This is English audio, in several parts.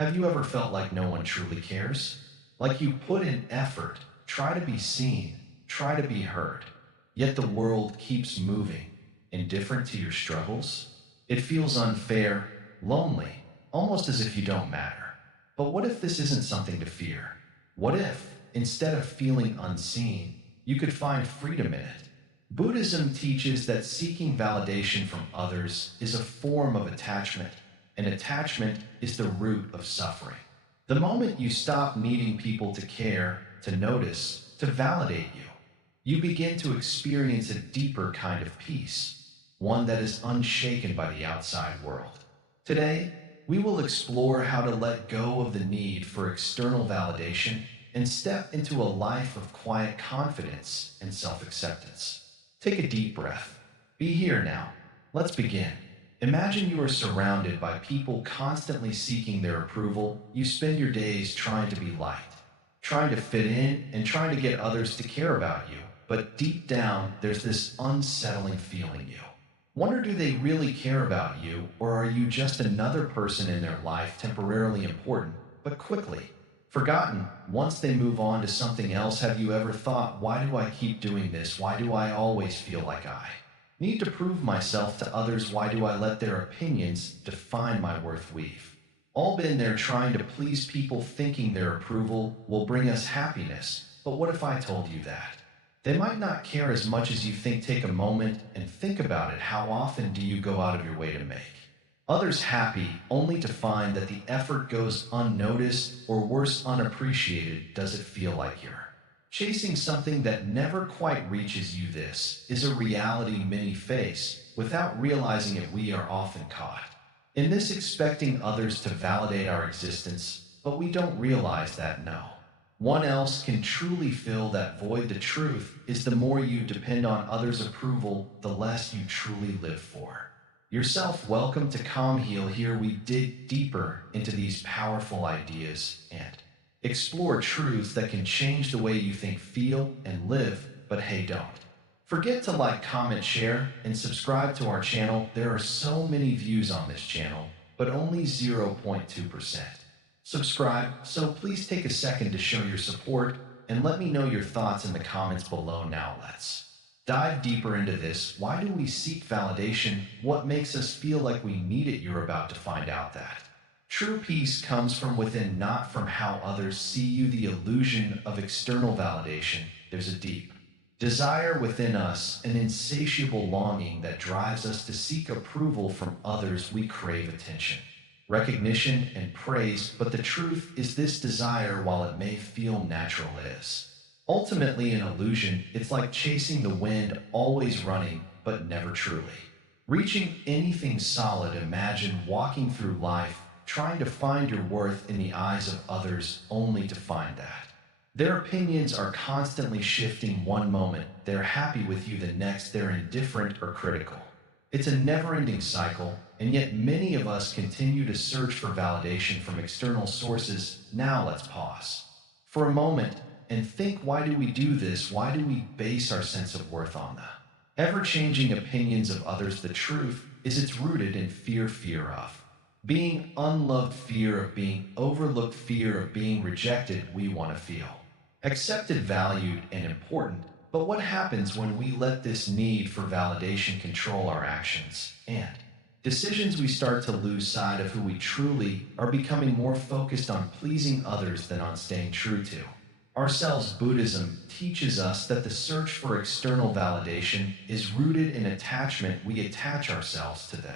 Have you ever felt like no one truly cares? Like you put in effort, try to be seen, try to be heard, yet the world keeps moving, indifferent to your struggles? It feels unfair, lonely, almost as if you don't matter. But what if this isn't something to fear? What if, instead of feeling unseen, you could find freedom in it? Buddhism teaches that seeking validation from others is a form of attachment, and attachment is the root of suffering. The moment you stop needing people to care, to notice, to validate you, you begin to experience a deeper kind of peace, one that is unshaken by the outside world. Today, we will explore how to let go of the need for external validation and step into a life of quiet confidence and self-acceptance. Take a deep breath. Be here now. Let's begin. Imagine you are surrounded by people constantly seeking their approval. You spend your days trying to be liked, trying to fit in, and trying to get others to care about you. But deep down, there's this unsettling feeling you wonder, do they really care about you, or are you just another person in their life, temporarily important, but quickly forgotten once they move on to something else? Have you ever thought, why do I keep doing this? Why do I always feel like I need to prove myself to others? Why do I let their opinions define my worth? We've all been there, trying to please people, thinking their approval will bring us happiness. But what if I told you that they might not care as much as you think? Take a moment and think about it. How often do you go out of your way to make others happy, only to find that the effort goes unnoticed, or worse, unappreciated? Does it feel like you're chasing something that never quite reaches you? This is a reality many face. Without realizing it, we are often caught in this, expecting others to validate our existence, but we don't realize that no one else can truly fill that void. The truth is, the more you depend on others' approval, the less you truly live for yourself. Welcome to Calm Heal. Here we dig deeper into these powerful ideas and explore truths that can change the way you think, feel, and live. But hey, don't forget to like, comment, share, and subscribe to our channel. There are so many views on this channel, but only 0.2% subscribe, so please take a second to show your support and let me know your thoughts in the comments below. Now let's dive deeper into this. Why do we seek validation? What makes us feel like we need it? You're about to find out that true peace comes from within, not from how others see you. The illusion of external validation. There's a deep desire within us, an insatiable longing that drives us to seek approval from others. We crave attention, recognition, and praise, but the truth is, this desire, while it may feel natural, is ultimately an illusion. It's like chasing the wind, always running, but never truly reaching anything solid. Imagine walking through life, trying to find your worth in the eyes of others, only to find that their opinions are constantly shifting. One moment, they're happy with you, the next, they're indifferent or critical. It's a never-ending cycle, and yet many of us continue to search for validation from external sources. Now let's pause for a moment and think, why do we do this? Why do we base our sense of worth on the ever-changing opinions of others? The truth is, it's rooted in fear of being unloved, fear of being overlooked, fear of being rejected. We want to feel accepted, valued, and important. But what happens when we let this need for validation control our actions and decisions? We start to lose sight of who we truly are, becoming more focused on pleasing others than on staying true to ourselves. Buddhism teaches us that the search for external validation is rooted in attachment. We attach ourselves to the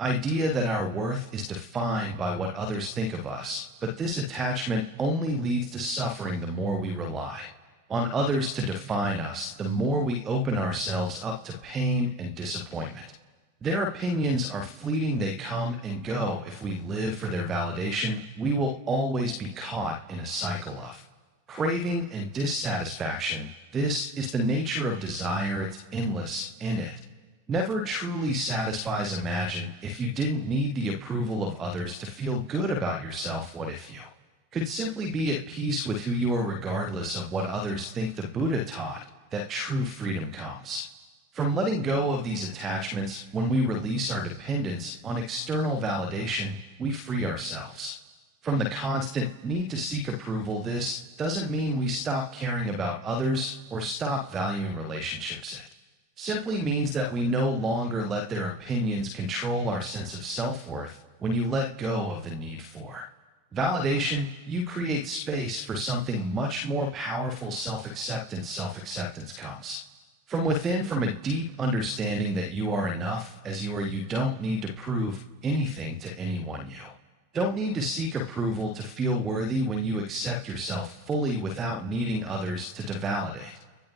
idea that our worth is defined by what others think of us, but this attachment only leads to suffering. The more we rely on others to define us, the more we open ourselves up to pain and disappointment. Their opinions are fleeting, they come and go. If we live for their validation, we will always be caught in a cycle of craving and dissatisfaction. This is the nature of desire. It's endless, and it never truly satisfies. Imagine if you didn't need the approval of others to feel good about yourself. What if you could simply be at peace with who you are, regardless of what others think? The Buddha taught that true freedom comes from letting go of these attachments. When we release our dependence on external validation, we free ourselves From the constant need to seek approval, this doesn't mean we stop caring about others or stop valuing relationships. It simply means that we no longer let their opinions control our sense of self-worth. When you let go of the need for validation, you create space for something much more powerful. Self-acceptance. Self-acceptance comes from within, from a deep understanding that you are enough as you are. You don't need to prove anything to anyone. You don't need to seek approval to feel worthy. When you accept yourself fully without needing others to validate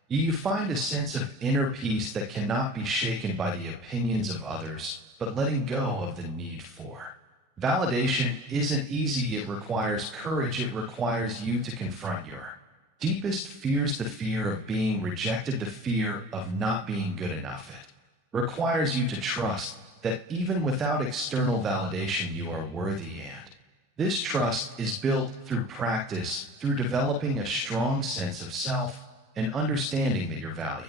you, find a sense of inner peace that cannot be shaken by the opinions of others. But letting go of the need for validation isn't easy. It requires courage. It requires you to confront your deepest fears, the fear of being rejected, the fear of not being good enough. It requires you to trust that even without external validation, you are worthy. And this trust is built through practice, through developing a strong sense of self and understanding that your value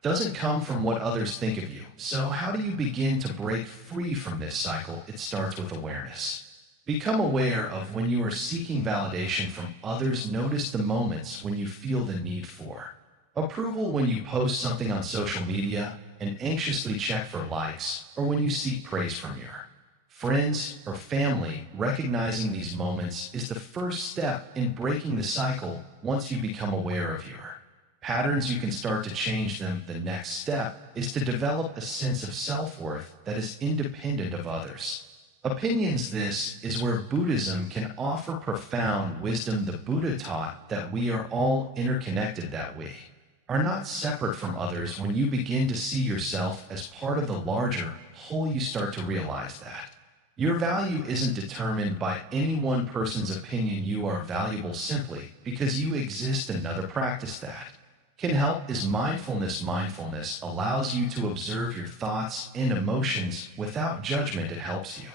doesn't come from what others think of you. So how do you begin to break free from this cycle? It starts with awareness. Become aware of when you are seeking validation from others. Notice the moments when you feel the need for approval, when you post something on social media and anxiously check for likes, or when you seek praise from your friends or family. Recognizing these moments is the first step in breaking the cycle. Once you become aware of your patterns, you can start to change them. The next step is to develop a sense of self-worth that is independent of others' opinions. This is where Buddhism can offer profound wisdom. The Buddha taught that we are all interconnected, that we are not separate from others. When you begin to see yourself as part of the larger whole, you start to realize that your value isn't determined by any one person's opinion. You are valuable simply because you exist. Another practice that can help is mindfulness. Mindfulness allows you to observe your thoughts and emotions without judgment. It helps you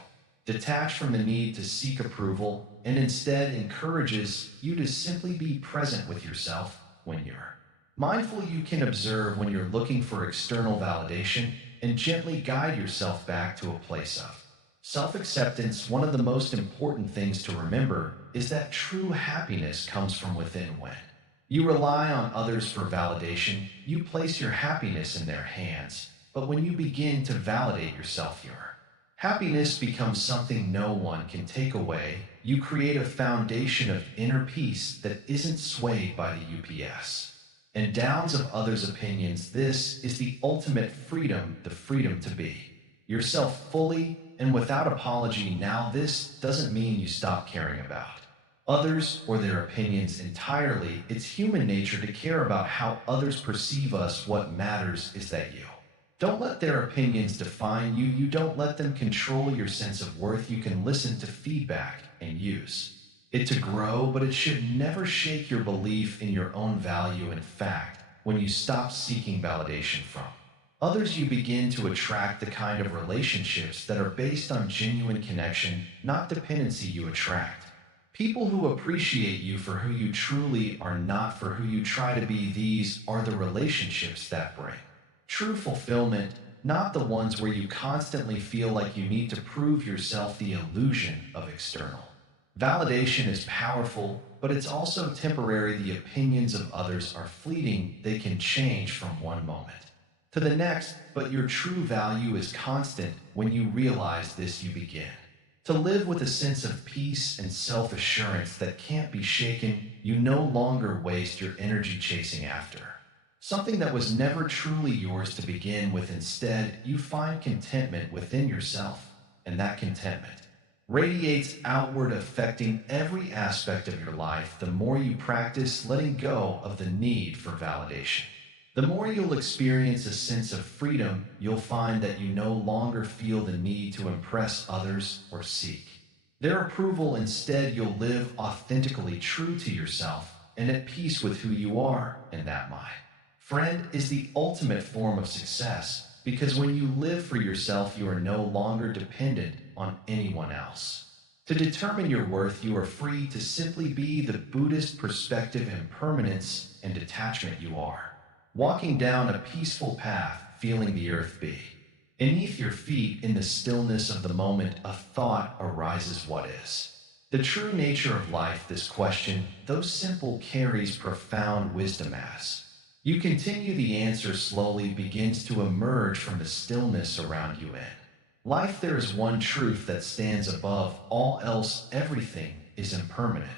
detach from the need to seek approval and instead encourages you to simply be present with yourself. When you're mindful, you can observe when you're looking for external validation and gently guide yourself back to a place of self-acceptance. One of the most important things to remember is that true happiness comes from within. When you rely on others for validation, you place your happiness in their hands. But when you begin to validate yourself, your happiness becomes something no one can take away. You create a foundation of inner peace that isn't swayed by the ups and downs of others' opinions. This is the ultimate freedom, the freedom to be yourself fully and without apology. Now, this doesn't mean you stop caring about others or their opinions entirely. It's human nature to care about how others perceive us. What matters is that you don't let their opinions define you. You don't let them control your sense of worth. You can listen to feedback and use it to grow, but it should never shake your belief in your own value. In fact, when you stop seeking validation from others, you begin to attract the kind of relationships that are based on genuine connection, not dependency. You attract people who appreciate you for who you truly are, not for who you try to be. These are the relationships that bring true fulfillment, not the ones where you constantly feel like you need to prove yourself. The illusion of external validation is powerful, but it's also temporary. The opinions of others are fleeting. They can change from one moment to the next, but your true value is constant. When you realize this, you begin to live with a sense of peace and self-assurance that can't be shaken. You no longer waste your energy chasing after something that was never truly yours to begin with. Instead, you find contentment within yourself, and that contentment radiates outward, affecting every aspect of your life. The more you practice letting go of the need for validation, the more you'll experience a sense of freedom. You'll find that you no longer feel the need to impress others or seek their approval. Instead, you'll live authentically true to yourself and at peace with who you are. And that, my friend, is the ultimate form of success, because when you live for yourself, you are no longer dependent on anyone else to determine your worth. You are free to simply be the Buddhist perspective, impermanence, and detachment. You are walking down a peaceful path, feeling the earth beneath your feet. In the stillness of the moment, a thought arises. What is The true nature of life, this question, though simple, carries profound wisdom as. You continue, the answer slowly begins to emerge from the stillness around you in. Life, there is one truth that stands above all else, everything is impermanent.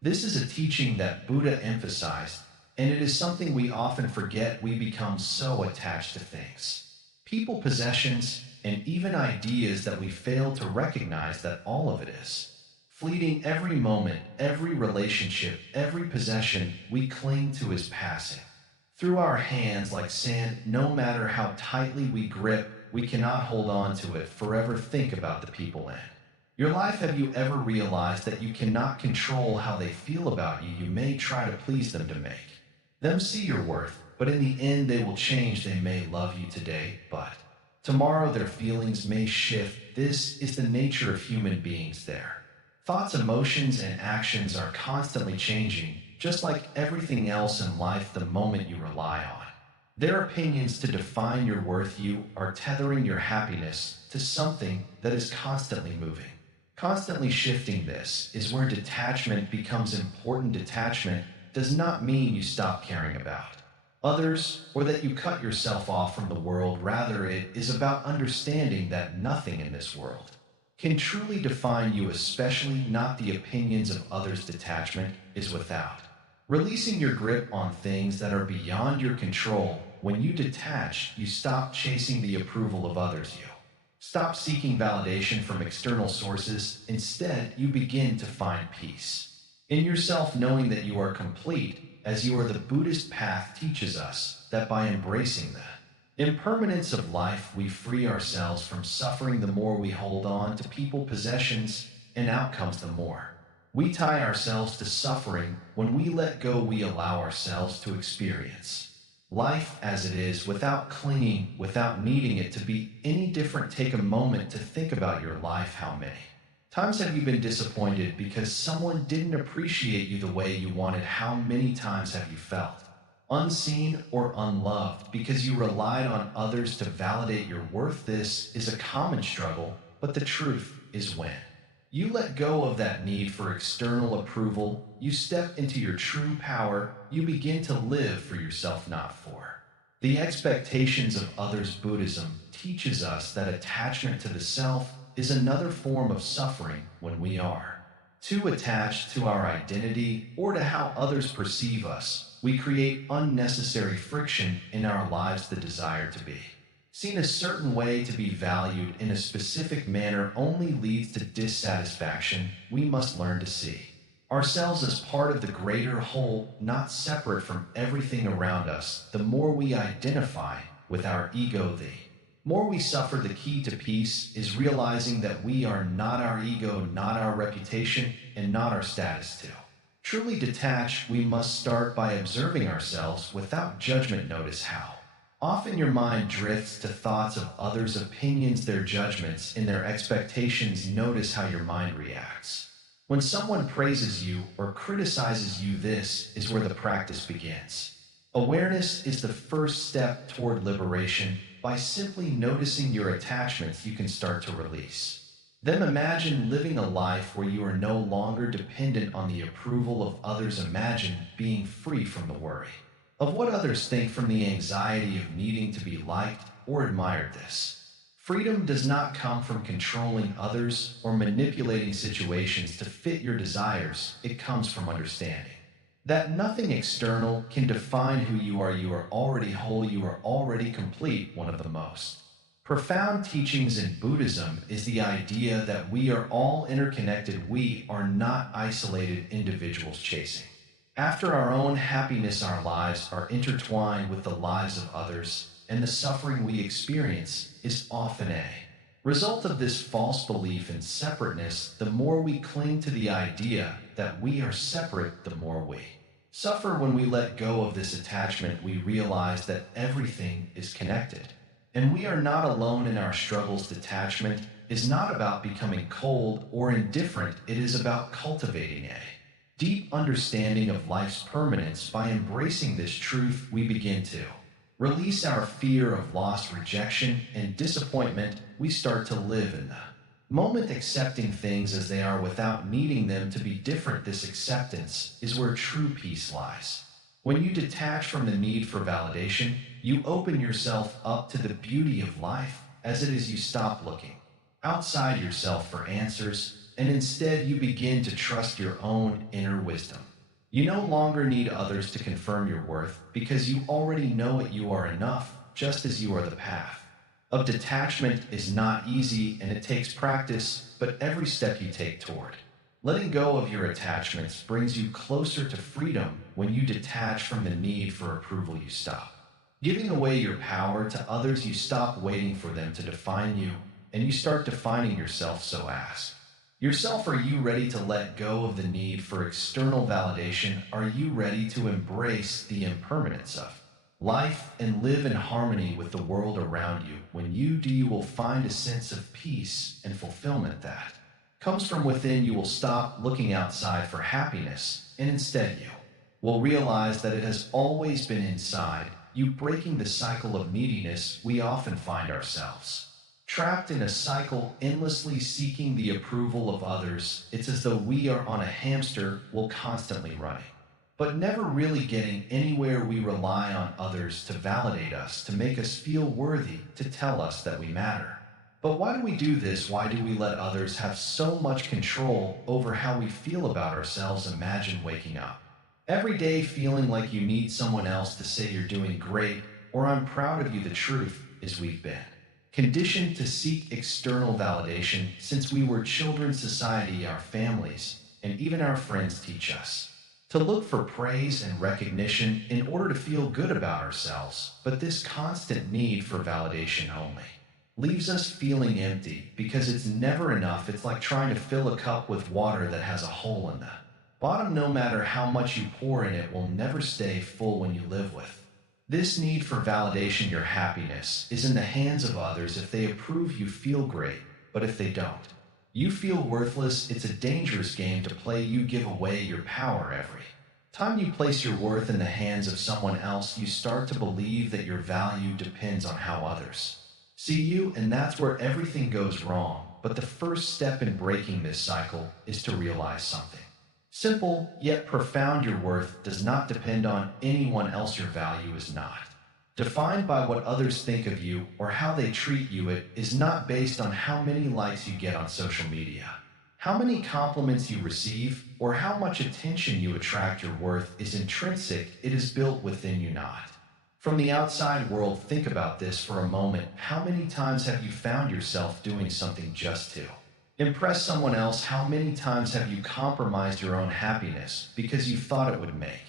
This is a teaching that Buddha emphasized, and it is something we often forget. We become so attached to things, people, possessions, and even ideas that we fail to recognize that all of it is fleeting. Every moment, every relationship, every possession we cling to is passing through our hands like sand. No matter how tightly we grip, we cannot hold on to it forever. Think about the people in your life. Have you ever realized that you cannot control how they feel about you? You may try to please them, to make them see your worth, but in the end they will change. They may love you today, but tomorrow their feelings may shift. This is the nature of human beings. Their thoughts, emotions, and actions are constantly changing, just like everything else in life. The moment you rely on their opinions to define your worth, you are tethering your happiness to something that is constantly moving, constantly shifting. This is where detachment becomes important. Detachment does not mean you stop caring about others or that you cut yourself off from the world. Rather, it is about understanding that nothing in this world can truly define you, especially not the opinions of others. Detachment is without releasing your grip on things that are beyond your control. When you detach, you stop chasing the approval of others. You stop seeking validation from external sources. Instead, you begin to find peace in yourself, knowing that you are complete, as you are. The Buddhist path teaches us that by embracing the impermanence of life, we free ourselves from suffering. The more we hold on to people, possessions, and outcomes, the more we tie ourselves to suffering. When we let go, we allow ourselves to experience life as it is, without clinging, without needing it to be any different. Take a moment to think about your life. How many times have you been disappointed because someone didn't appreciate you the way you wanted? How many times have you felt unseen or unloved because you relied on others to validate your worth? This is a common struggle, but the truth is, when you let go of that need for external approval, you step into your true power. You begin to live for yourself, not for the expectations of others. Buddhism teaches us that attachment to the self is another form of suffering. When we are too attached to our identity or to how others perceive us, we create unnecessary friction in our lives. The desire to be seen a certain way, to be valued in a specific manner, only leads to dissatisfaction. We must learn to see ourselves as part of the greater whole, not separate from everything around us. The more we identify with our ego, the more we suffer. The key to peace is realizing that we are not our ego, not our reputation, and not our status. To truly detach, we must start by observing ourselves without judgment. Notice how often your mind drifts to thoughts of others' opinions, their judgments, and their expectations. Notice how your mind reacts when someone praises you or criticizes you. This is where the practice begins. Awareness is the first step toward liberation. By simply noticing your attachments, you can start to release them. Imagine living a life where you are no longer dependent on the approval of others. Imagine being free from the worry of what others think, from the anxiety of needing to be liked or admired. This freedom does not come from controlling others or manipulating situations to fit your desires. It comes from understanding that nothing external can define who you are. You are already whole, you are already complete. One of the most profound teachings in Buddhism is the idea that we are all interconnected. We are not isolated individuals chasing after our own happiness. Our lives are intertwined with the lives of others, and the suffering we experience is often a result of this false belief in separateness. The more we cling to the idea that we are separate, the more we suffer. When we let go of this attachment, we realize that everything is connected, and we are not alone in our struggles. Detachment is not about becoming cold or indifferent. It is about cultivating a deep understanding of life's permanence. By embracing this truth, we begin to release our fear of loss, rejection, and disappointment. We start to live in the Moment accepting things as they are without needing them to be different, this acceptance is where true peace lies. When you detach from the need for validation, you open yourself up to the beauty of life as it is you stop looking outside yourself for answers and instead you begin to trust your own inner wisdom. You no longer need others to confirm your worth because you already know it you are enough just as you are. The path of detachment is not easy and it takes practice, but every step you take toward letting go of your attachments brings you closer to freedom. When you detach from the need for approval, you stop giving away your power to others, you stop waiting for them to define you, and you start defining yourself. So ask yourself, are you ready to let go of the need for external validation? Are you ready to embrace the impermanence of life and live in harmony with the world around you? When you do, you will find a sense of peace and fulfillment that comes from within. You will stop looking outside for happiness, and instead you will realize that it has always been inside you, breaking the cycle of neediness. We often find ourselves trapped in a cycle, endlessly seeking the approval of others. It's as though we are on a hamster wheel, constantly running, but never really getting anywhere. We rely on others to validate us, to make us feel worthy, to tell us that we matter. But why do we do this? Why do we let others have so much control over how we feel about ourselves? Imagine waking up every day feeling like you need someone else to say you're doing great or I'm proud of you. The truth is we've been conditioned to seek external validation since we were children. Society, our families, and even our friends teach us to look for praise and recognition in order to feel good about ourselves. But this constant need for validation only leaves us feeling empty because it's never enough. It's like trying to fill a cup with water that has a hole in the bottom. No matter how much you pour in, it will never stay full. When you live with this need for validation, your happiness is in the hands of others. If they approve, you feel great, but if they don't, you feel worthless. It's a dangerous game to play. You give away your power every time you place your worth in the hands of someone else. You start to believe that your value depends on how others see you, and that's where everything goes wrong. But the first step in breaking this cycle is to realize something simple yet profound: your worth does not depend on anyone else. Your value is not defined by what others think of you or how they treat you. It is not based on how many likes you get on social media, how many compliments you receive, or how much attention you attract. Your worth is intrinsic. It is built within you, not from the outside world. Think about this for a moment. How many times have you found yourself doing something just to impress someone else? How many times have you compromised your own happiness because you thought it would make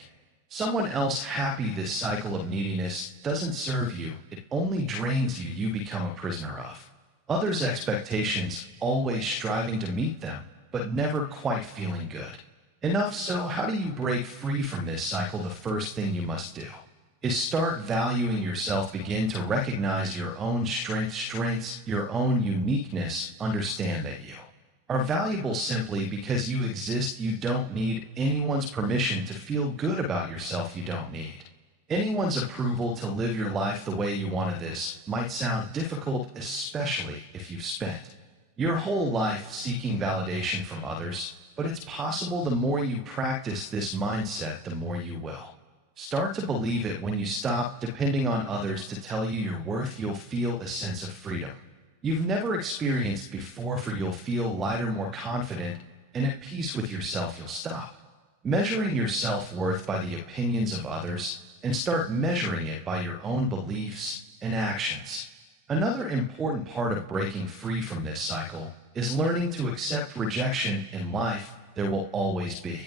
someone else happy? This cycle of neediness doesn't serve you, it only drains you. You become a prisoner of others' expectations, always striving to meet them, but never quite feeling good enough. So, how do you break free from this cycle? The first thing you must do is start valuing yourself. Begin to recognize your own strengths, your own uniqueness. Understand that you are valuable simply because you exist. You don't need anyone's permission to feel good about yourself. You don't need anyone's approval to live your life the way you wanted. This might sound difficult, especially if you've spent your whole life seeking validation from others, but it's possible. The more you practice this mindset, the more you will start to believe it. When you stop depending on others to tell you your worth, you'll feel a sense of freedom you've never experienced before. For you'll feel lighter, more confident, and at peace with yourself. You'll stop measuring your self-worth by the opinions of others and start measuring it by your own beliefs and actions. Another important part of breaking free from this cycle is learning to accept rejection. In life, there will always be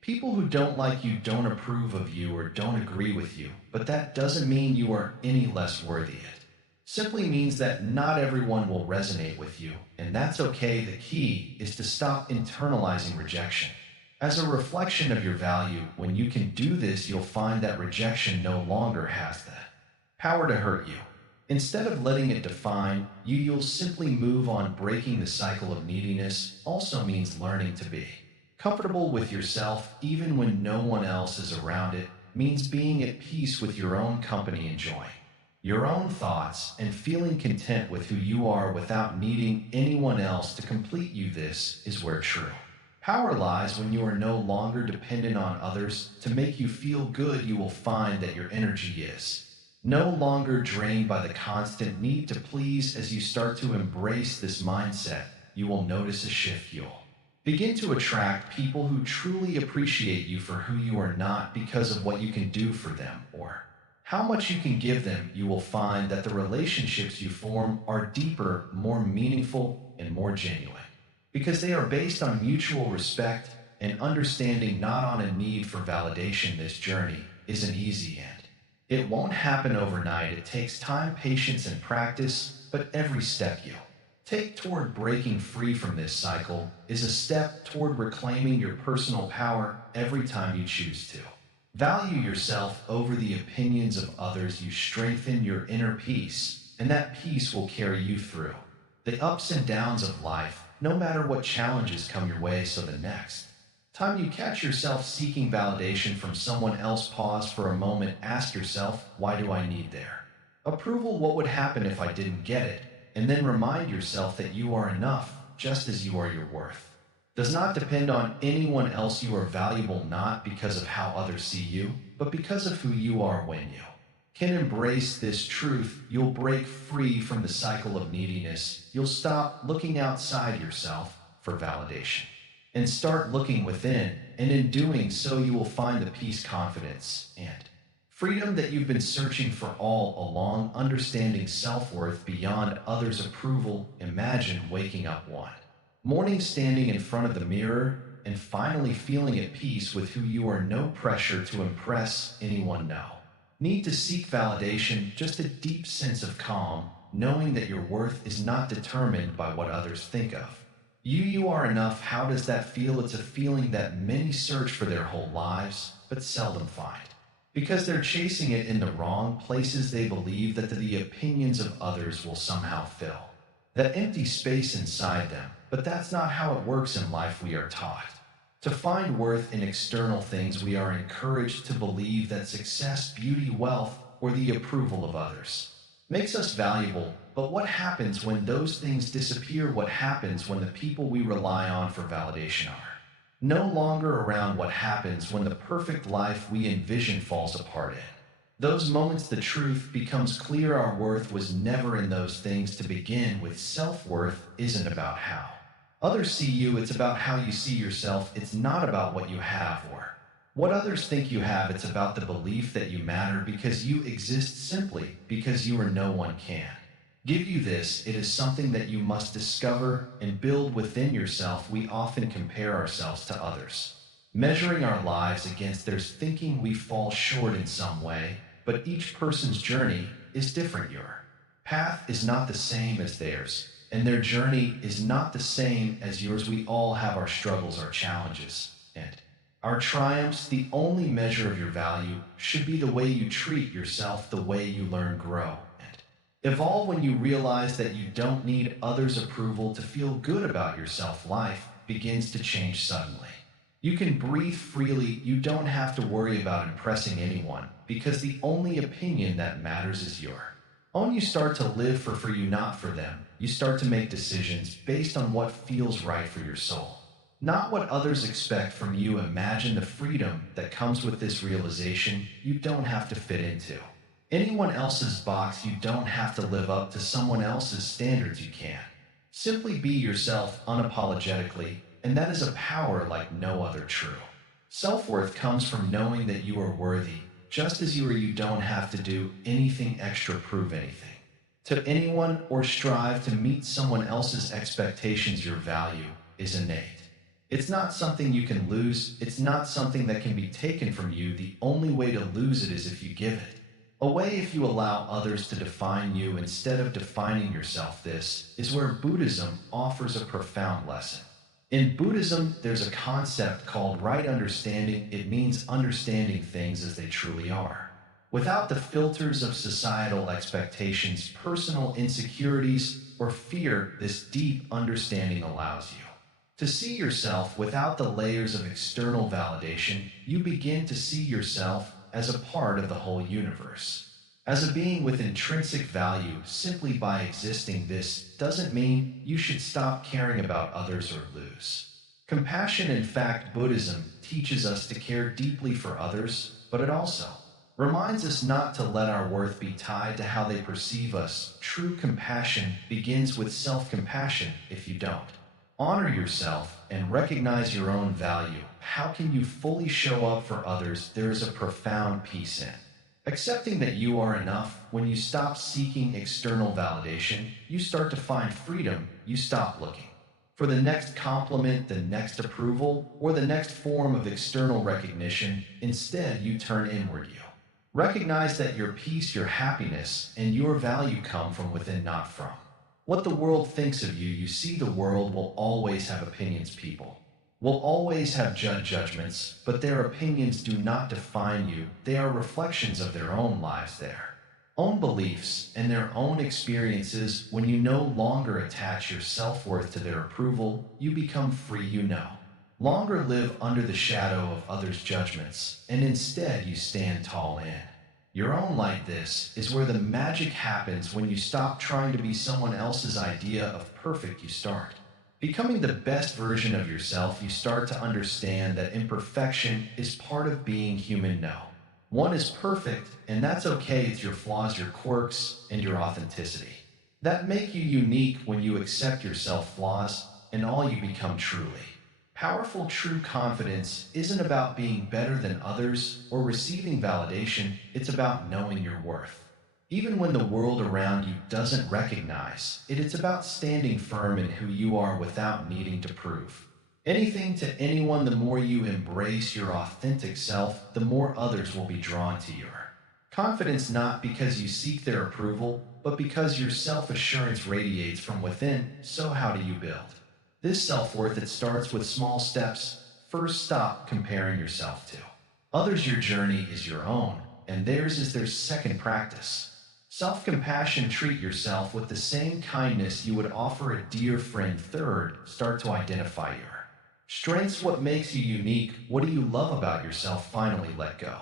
people who don't like you, don't approve of you, or don't agree with you, but that doesn't mean you are any less worthy. It simply means that not everyone will resonate with you, and that's okay. The key is to stop internalizing rejection as a reflection of your value. When you can do this, you'll find that rejection no longer has the power to hurt you. Instead of letting it define you, you'll simply move on. Breaking the cycle of neediness also means learning to be comfortable with yourself even when no one else is around. It means being at peace with your own company, enjoying your own thoughts, and feeling content with who you are without needing anyone else to complete you. This is where true power lies. When you are no longer dependent on others to make you feel good, you will find that your energy is no longer drained by the constant need to please. As you start to embrace this mindset, you will notice a shift. You'll begin to attract people who truly appreciate you for who you are, not because of what you can do for them or how much you can give them. You will find that the relationships you form are deeper, more meaningful, and more genuine because they are based on mutual respect and understanding, not on a need for validation. This journey isn't easy and it won't happen overnight. It takes time, patience, and practice, but every step you take toward breaking free from this cycle is a step toward reclaiming your personal power. Every time you choose to value yourself over the opinions of others, you strengthen your inner peace, and that peace will carry you through the ups and downs of life, no matter what challenges come your way. So the next time you catch yourself seeking validation from someone else, pause for a moment. Ask yourself, why do I need their approval? What would happen if I didn't get it? And then remind yourself that you are enough just as you are. Your worth does not depend on anyone else. You are valuable not because of how others see you, but because of who you are. When you can embrace this truth, you'll break free from the cycle of neediness. You'll stop looking outside yourself for validation and start looking within. And in doing so, you will find the peace, confidence, and freedom that you've been searching for all along. Understanding self-worth beyond others' approval. Imagine waking up one morning, standing in front of the mirror, and finally feeling at peace with who you are. No pressure to impress anyone, no need to seek validation, just a deep sense of calm, knowing that your worth is not determined by what others think of you. You are enough. How does that feel? It's a feeling that many search for their whole lives, but seldom find because they're chasing it in the wrong places. They believe that the opinions of others will somehow fill that empty space inside them, but that's not how it works in life. We are taught to find worth in external things. We are encouraged to believe that success, beauty, wealth, or the approval of others makes us valuable. But what happens when those things disappear? What happens when the people we rely on for validation are no longer around? What happens when the perfect life we envision falls apart? In those moments, the truth becomes clear. Our worth was never in those things to begin with. Self-worth isn't about how others see you, it's about how you see yourself. It's not about what you have or what others think you have. It's about the belief that you matter because you exist, simply because you are. No one can give you this. It is something that you must discover and build within yourself. We often compare ourselves to others, measuring our lives against theirs, thinking we fall short in some way, but each person's journey is different. Your path is not the same as theirs, and their journey is not the same as yours. We all have our struggles, our challenges, and our triumphs. The only measure of your value should be the way you treat yourself, the way you learn, grow, and evolve. When you realize that you don't need others' approval to feel good about yourself, life begins to change suddenly. You can breathe freely. You don't have to worry about impressing anyone because the only opinion that matters is your own. You start to live for you, not for them. You start to make decisions based on what feels right for your soul, not what others expect from you. Imagine the freedom that comes with this realization. You don't have to fit into anyone else's box. You don't have to live up to someone else's standards. You can simply be yourself unapologetically, and that is a power like no other. True self-worth comes from knowing that you are worthy just as you are. You don't have to do anything extra, prove anything to anyone, or strive to meet someone else's expectations. Your value is innate. It's not something you can lose. It's not something that can be taken from you. The only way to lose it is if you give it away, if you allow others to define you instead of defining yourself. This is where Buddhism offers a profound lesson. In Buddhism, there's a concept called right understanding. It means understanding things as they truly are, without the filters of societal expectations, personal insecurities, or fear. This deep understanding allows you to see yourself without the layers of external validation. You begin to see yourself as a part of the whole universe, As a being with intrinsic value, simply by existing, this doesn't mean you should stop caring about others or lose. Compassion, in fact, Buddhism teaches us to care deeply for others, but it also reminds us not to let our worth be tied to how they perceive us. True compassion begins with self-compassion. If you don't honor yourself and recognize your own value, how can you fully show up for others? There is a profound peace in accepting that you are enough. When you stop seeking external validation, you start to find freedom. You stop looking for the next compliment, the next approval, or the next form of external recognition. Instead, you turn inward. You recognize that your peace, your happiness, and your value come from within, not from what the world thinks of you. You see, the world will always have opinions. People will always have judgments, but their opinions do not define you. They are reflections of their own lives, their own beliefs, and their own experiences. When you no longer attach your self-worth to their approval, you become free. You no longer live under the shadow of others' judgments, and instead you stand tall in your own light. This is where the magic happens. When you stop trying to be someone else's idea of perfect, you start becoming the best version of yourself. You start to understand that imperfection is part of being human. No one is perfect, and that's okay. It's your flaws, your quirks, and your authenticity that make you unique. When you accept yourself, flaws, and all, you become truly powerful. True confidence isn't about being better than others or receiving validation. It's about knowing your worth even when the world around you doesn't recognize it. It's about standing firm in who you are without needing to prove anything to anyone. The more you embrace your authentic self, the more others will be drawn to your confidence, not because you seek their approval, but because your self-assurance radiates from within. So how do you build this self-worth? It starts with small steps. First, stop comparing yourself to others. Your journey is your own, and theirs is their. Second, practice self-compassion. Treat yourself with the same kindness you would offer a dear friend. Third, start to identify your strengths. What makes you unique? What do you love about yourself? Finally, let go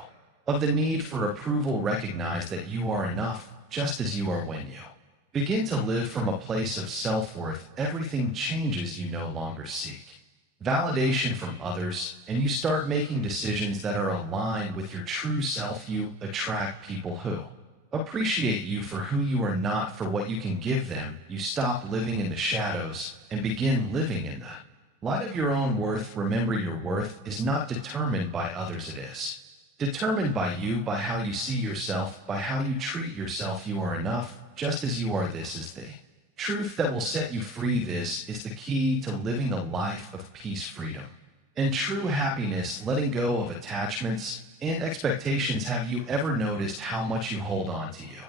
of the need for approval. Recognize that you are enough just as you are. When you begin to live from a place of self-worth, everything changes. You no longer seek validation from others, and you start making decisions that are aligned with your true self. You attract people who appreciate you for who you are, not for what you can give them. You stop living in the shadows and begin living in the light of your own worth. Remember, your worth is not determined by others. It is determined by you, by how you see yourself, by how you treat yourself. You are enough just as you are. This is the truth that will set you free. This is the key to living a life of peace, freedom, and true happiness. Letting go of attachments and expectations. Have you ever noticed how much you hold on to? You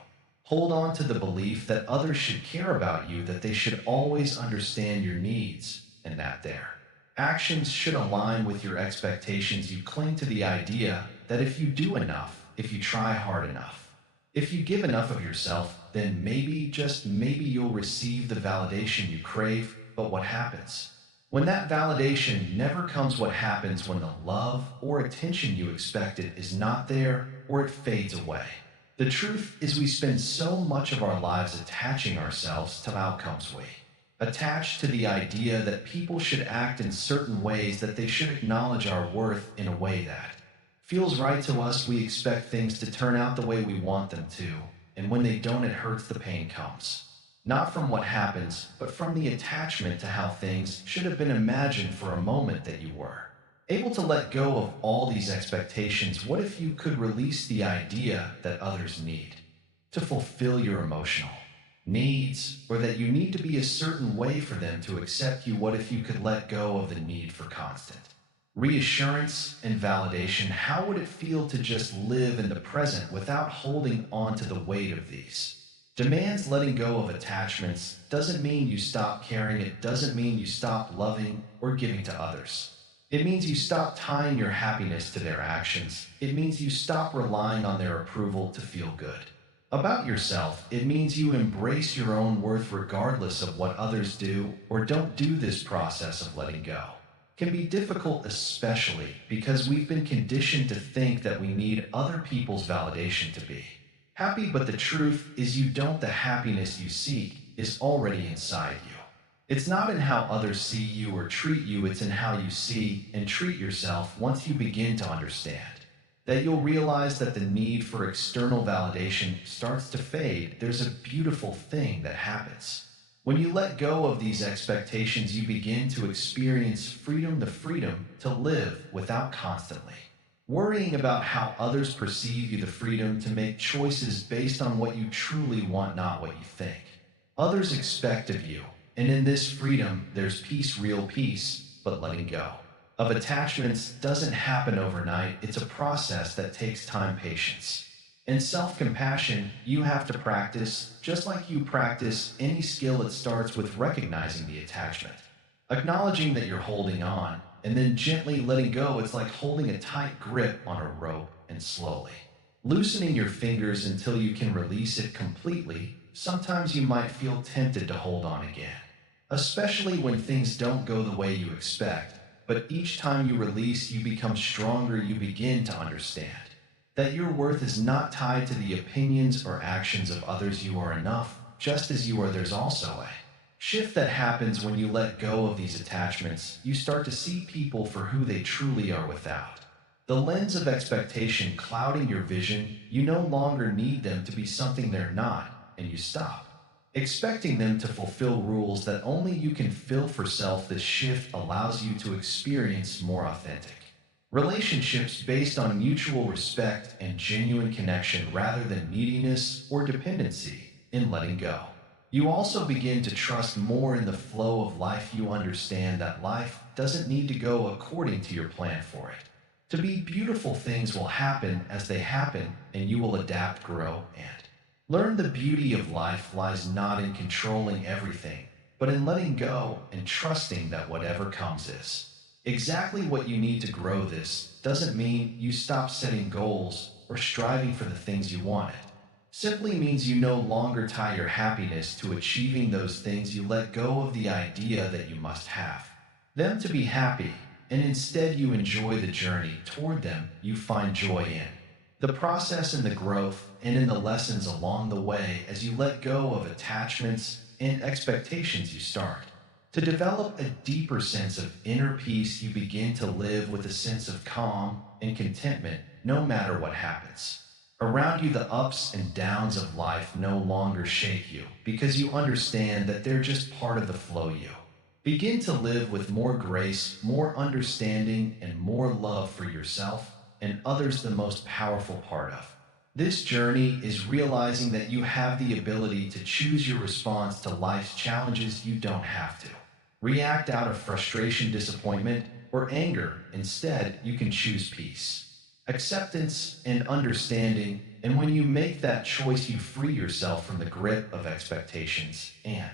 hold on to the belief that others should care about you, that they should always understand your needs, and that their actions should align with your expectations. You cling to the idea that if you do enough, if you try hard enough, if you give enough of yourself, then maybe, just maybe, you'll receive the validation you crave. But what happens when that validation never comes? What happens when the love or attention you expected is not there, or it fades away? The truth is, we spend so much of our lives attaching ourselves to outcomes. We attach to the idea that people should act in certain ways, that they should acknowledge our worth in a way that feels right to us. We expect things to turn out the way we want them to, and when they don't, it hurts. The pain comes not from what happens, but from the attachment to how things should have been imagined for a moment. That you were able to let go of all these expectations. What if you could release the idea that others need to fulfill your emotional needs, or that you need to be a certain way for them to accept you? What if you could let go of the need for constant reassurance and validation? How would it feel to just live in the present without holding on to the weight of these demands? Letting go of attachments doesn't mean you stop caring. It doesn't mean you stop loving or giving to others. It means you stop tying your happiness to their actions. It means you stop relying on their approval to feel good about yourself. It means you embrace your own worth regardless of what others do or don't do. This process of letting go can be difficult, especially because we've been conditioned to think that we need other people's validation to be Happy, but the truth is you don't. The happiness you seek is already inside you. It's not in how others see you or treat you, it's in how you see and treat yourself. Once you begin to understand that, you'll realize that the need for external validation starts to fade. There's a beautiful thing that happens. When you let go of these expectations, you begin to experience freedom, the freedom to live without constantly worrying about how others perceive you, the freedom to make choices based on what you truly want, not what you think others expect of you. And in this freedom, there's peace, real peace, but letting go of attachments doesn't happen overnight. It's a process that takes time, patience, and self-compassion. You have to practice, just like you practice any skill. It starts with recognizing the attachment, acknowledging that you're holding on, and then gently letting go. It's like holding a tight grip on a rope and slowly loosening your fingers until you can release it completely. Sometimes you might feel tempted to hold on again, especially when things don't go the way you expect. But each time you release, you become stronger. You begin to understand that your worth is not tied to the opinions or actions of others. You are enough just as you are. There's also a shift that happens when you let go of these attachments. You start to see people for who they truly are without the lens of expectation clouding your vision. You no longer need them to be something they're not, and you stop expecting them to fulfill rules that only you can fill for self. This shift allows you to experience more authentic relationships based on mutual respect and genuine connection rather than neediness or dependency. In letting go, you also begin to trust more in the flow of life. You understand that life doesn't need to go according to your plan for it to be beautiful. Things will happen as they happen, and you will adapt, grow, and learn. The beauty of life lies not in controlling everything, but in letting go and trusting that whatever comes is exactly what you need to grow. This doesn't mean you stop setting goals or striving for the things you wanted. Simply means you no longer tie your happiness to achieving those things. You let go of the idea that you must have them to be happy, and instead you enjoy the journey toward them. You find joy in the process and the growth and in the lessons along the way. As you let go of attachments and expectations, you start to develop a deeper sense of inner peace. You begin to live with a sense of calm and contentment no matter what happens around you. The ups and downs of life no longer shake you because you understand that they're just part of the flow. You begin to live with more grace, more understanding, and more love for yourself and others. The most powerful part of this journey is realizing that you have the ability to choose your response to life's challenges. You don't have to react out of frustration, disappointment, or anger. Instead, you can choose peace, acceptance, and understanding. And when you make that choice, you free yourself from the grip of expectations and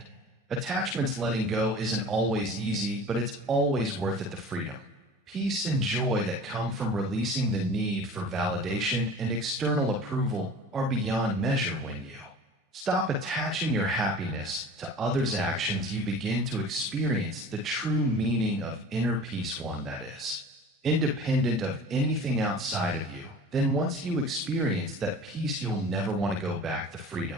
attachments. Letting go isn't always easy, but it's always worth it. The freedom, peace, and joy that come from releasing the need for validation and external approval are beyond measure. When you stop attaching your happiness to others' actions, you begin to experience the true meaning of inner peace, one that is independent of anything outside of you. Then once you experience that peace, you'll never want to go back. The freedom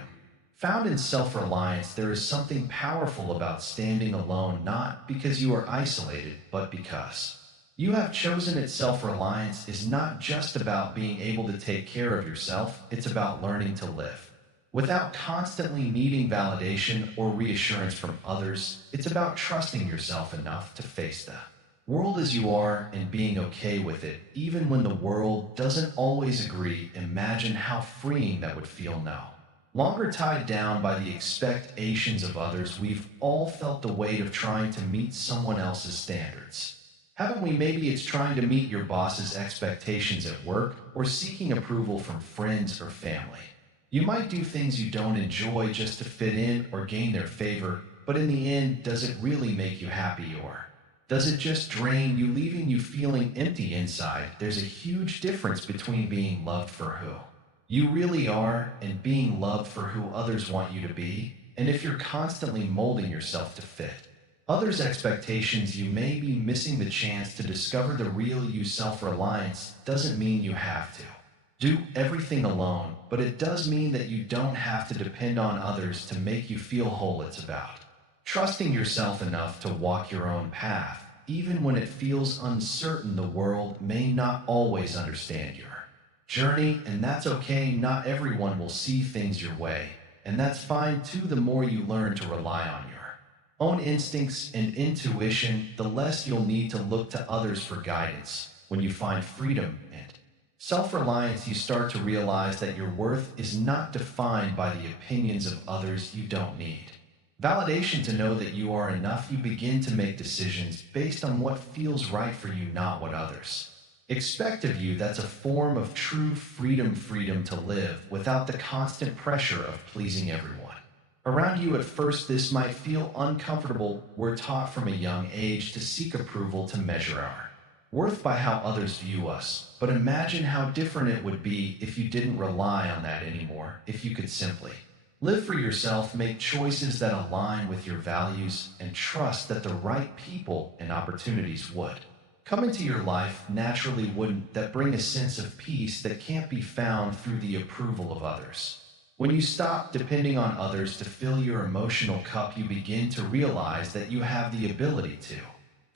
found in self-reliance. There is something powerful about standing alone, not because you are isolated, but because you have chosen it. Self-reliance is not just about being able to take care of yourself, it's about learning to live without constantly needing validation or reassurance from others. It's about trusting yourself enough to face the world as you are and being okay with it, even when the world doesn't always agree. Imagine how freeing that would feel. No longer tied down by the expectations of others. We've all felt the weight of trying to meet someone else's standards, haven't we? Maybe it's trying to meet your boss's expectations at work or seeking approval from friends or family. You might do things you don't enjoy just to fit in or gain their favor, but in the end, does it really make you happy, or does it just drain you, leaving you feeling empty inside? There's a huge difference between being loved for who you really are and being loved for who others want you to be. And if you're constantly molding yourself to fit others' expectations, you may be missing the chance to discover the real you. Self-reliance doesn't mean you have to Do everything alone, but it does mean that you don't have to depend on others to make you feel whole. It's about trusting yourself enough to walk your own path, even when it feels uncertain. The world may not always understand your journey, and that's okay. Not everyone will see things your way, and that's fine too. The more you learn to rely on your own instincts and intuition, the less you'll need to look to others for guidance. When you find freedom and self reliance, you start to realize that your worth is not defined by the opinions of others. You don't need validation to know that you are enough. You begin to make decisions based on what feels right for you, not what others expect of you. That's a form of true freedom, freedom to live without the constant pressure of pleasing everyone around you. At first, this might feel uncomfortable. We're taught from a young age to seek approval, to measure our worth by how others view us. But imagine how different it would be if you didn't rely on that anymore, if you could simply live for yourself, make choices that align with your values, and trust that the right people and opportunities would come into your life naturally. Wouldn't that bring a sense of peace that can't be found through the approval of others? When you stop depending on others to fill your emotional cup, you begin to realize that you have the ability to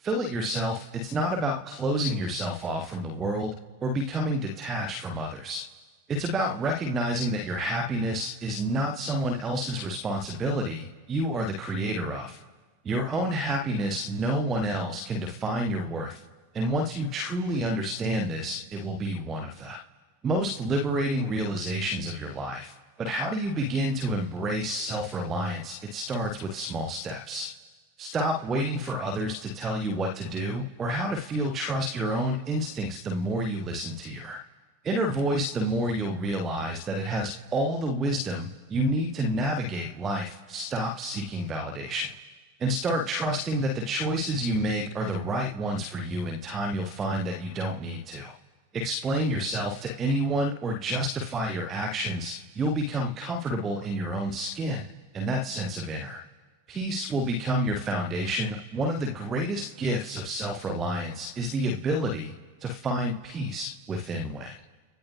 fill it yourself. It's not about closing yourself off from the world or becoming detached from others. It's about recognizing that your happiness is not someone else's responsibility. You are the creator of your own happiness. No one else can define your worth. And once you truly understand this, it will be one of the most liberating realizations of your life. But how do you begin to embrace self reliance? It starts with small steps. Stop waiting for others to tell you what to do or how to feel. Trust your own instincts. The more you listen to your inner voice, the more you'll realize that it has all the wisdom you need to navigate life. Stop seeking validation and start trusting that the choices you make are the right ones for you. In time, you'll find that you don't need to explain yourself to anyone or justify your actions. You'll become comfortable in your own skin, and that sense of inner peace will become your foundation. One of the greatest gifts of self reliance is the ability to find peace within. When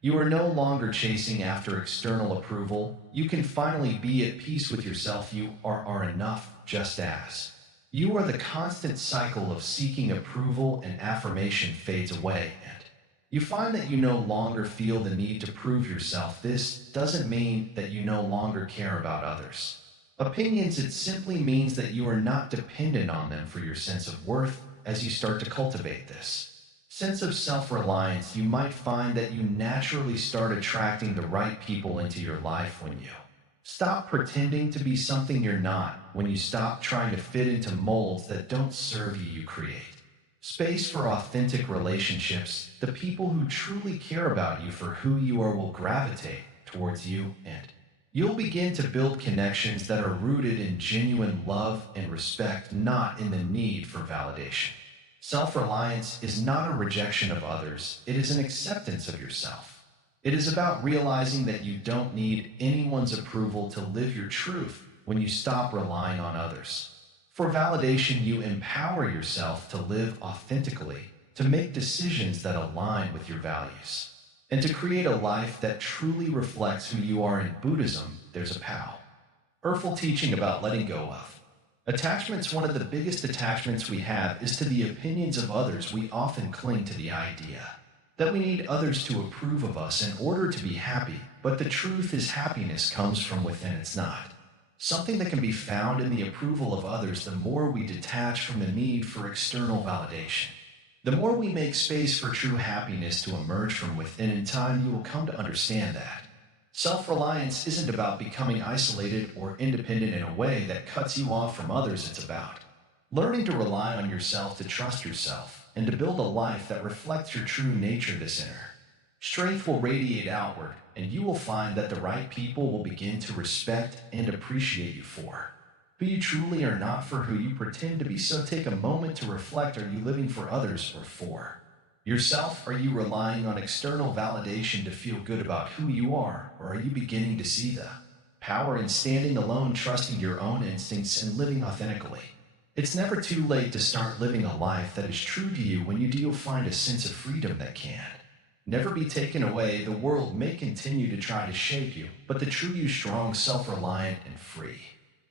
you are no longer chasing after external approval, you can finally be at peace with yourself. You are enough just as you are. The constant cycle of seeking approval and affirmation fades away, and you find that you no longer feel the need to prove yourself. This doesn't mean that you no longer care about others' opinions. It simply means that you are not dependent on them for your sense of worth. As you start to cultivate this sense of self reliance, you might find that you naturally start attracting the right people into your life. When you stop pretending to be something you're not, when you stop trying to fit into molds that don't serve you, you create space for authentic relationships. The people who truly care about you for who you are will gravitate towards you, and you'll begin to build connections that are rooted in genuine love and respect, not in the need for validation. Self reliance is not a rejection of others, it is an acceptance of yourself. It is about realizing that you don't need anyone's approval to live your truth. When you stop relying on others for validation, you empower yourself to live authentically, to make decisions that align with your values, and to create a life that truly reflects who you are. In Buddhism, there's a powerful teaching about letting go of attachments. One of the biggest attachments we have is to the opinions of others. We often cling to the idea that we need others to approve of us in order to be happy. But the truth is, happiness comes from within. It's not something that can be found in the approval of others. The more we detach from the need for external validation, the more we make space for true happiness to emerge from within. In time, you will come to understand that self reliance isn't about becoming isolated or independent in a way that cuts you off from others. It's about learning to rely on yourself, to trust yourself, and to build a life that reflects your true nature. This inner strength will radiate outward, and you will find that the right people will begin to respect and appreciate you for who you truly are, not for who you pretend to be. So take a moment to reflect. Are you living for others or for yourself? Are you relying on external validation to feel good about who you are? Or are you beginning to see the power in standing alone, trusting your own instincts, and living authentically? It's never too late to start living a life that is true to you. When you do, you'll find a sense of freedom that can never be taken away. The world may continue to try to shape you, but the true you, strong, self-reliant, and free,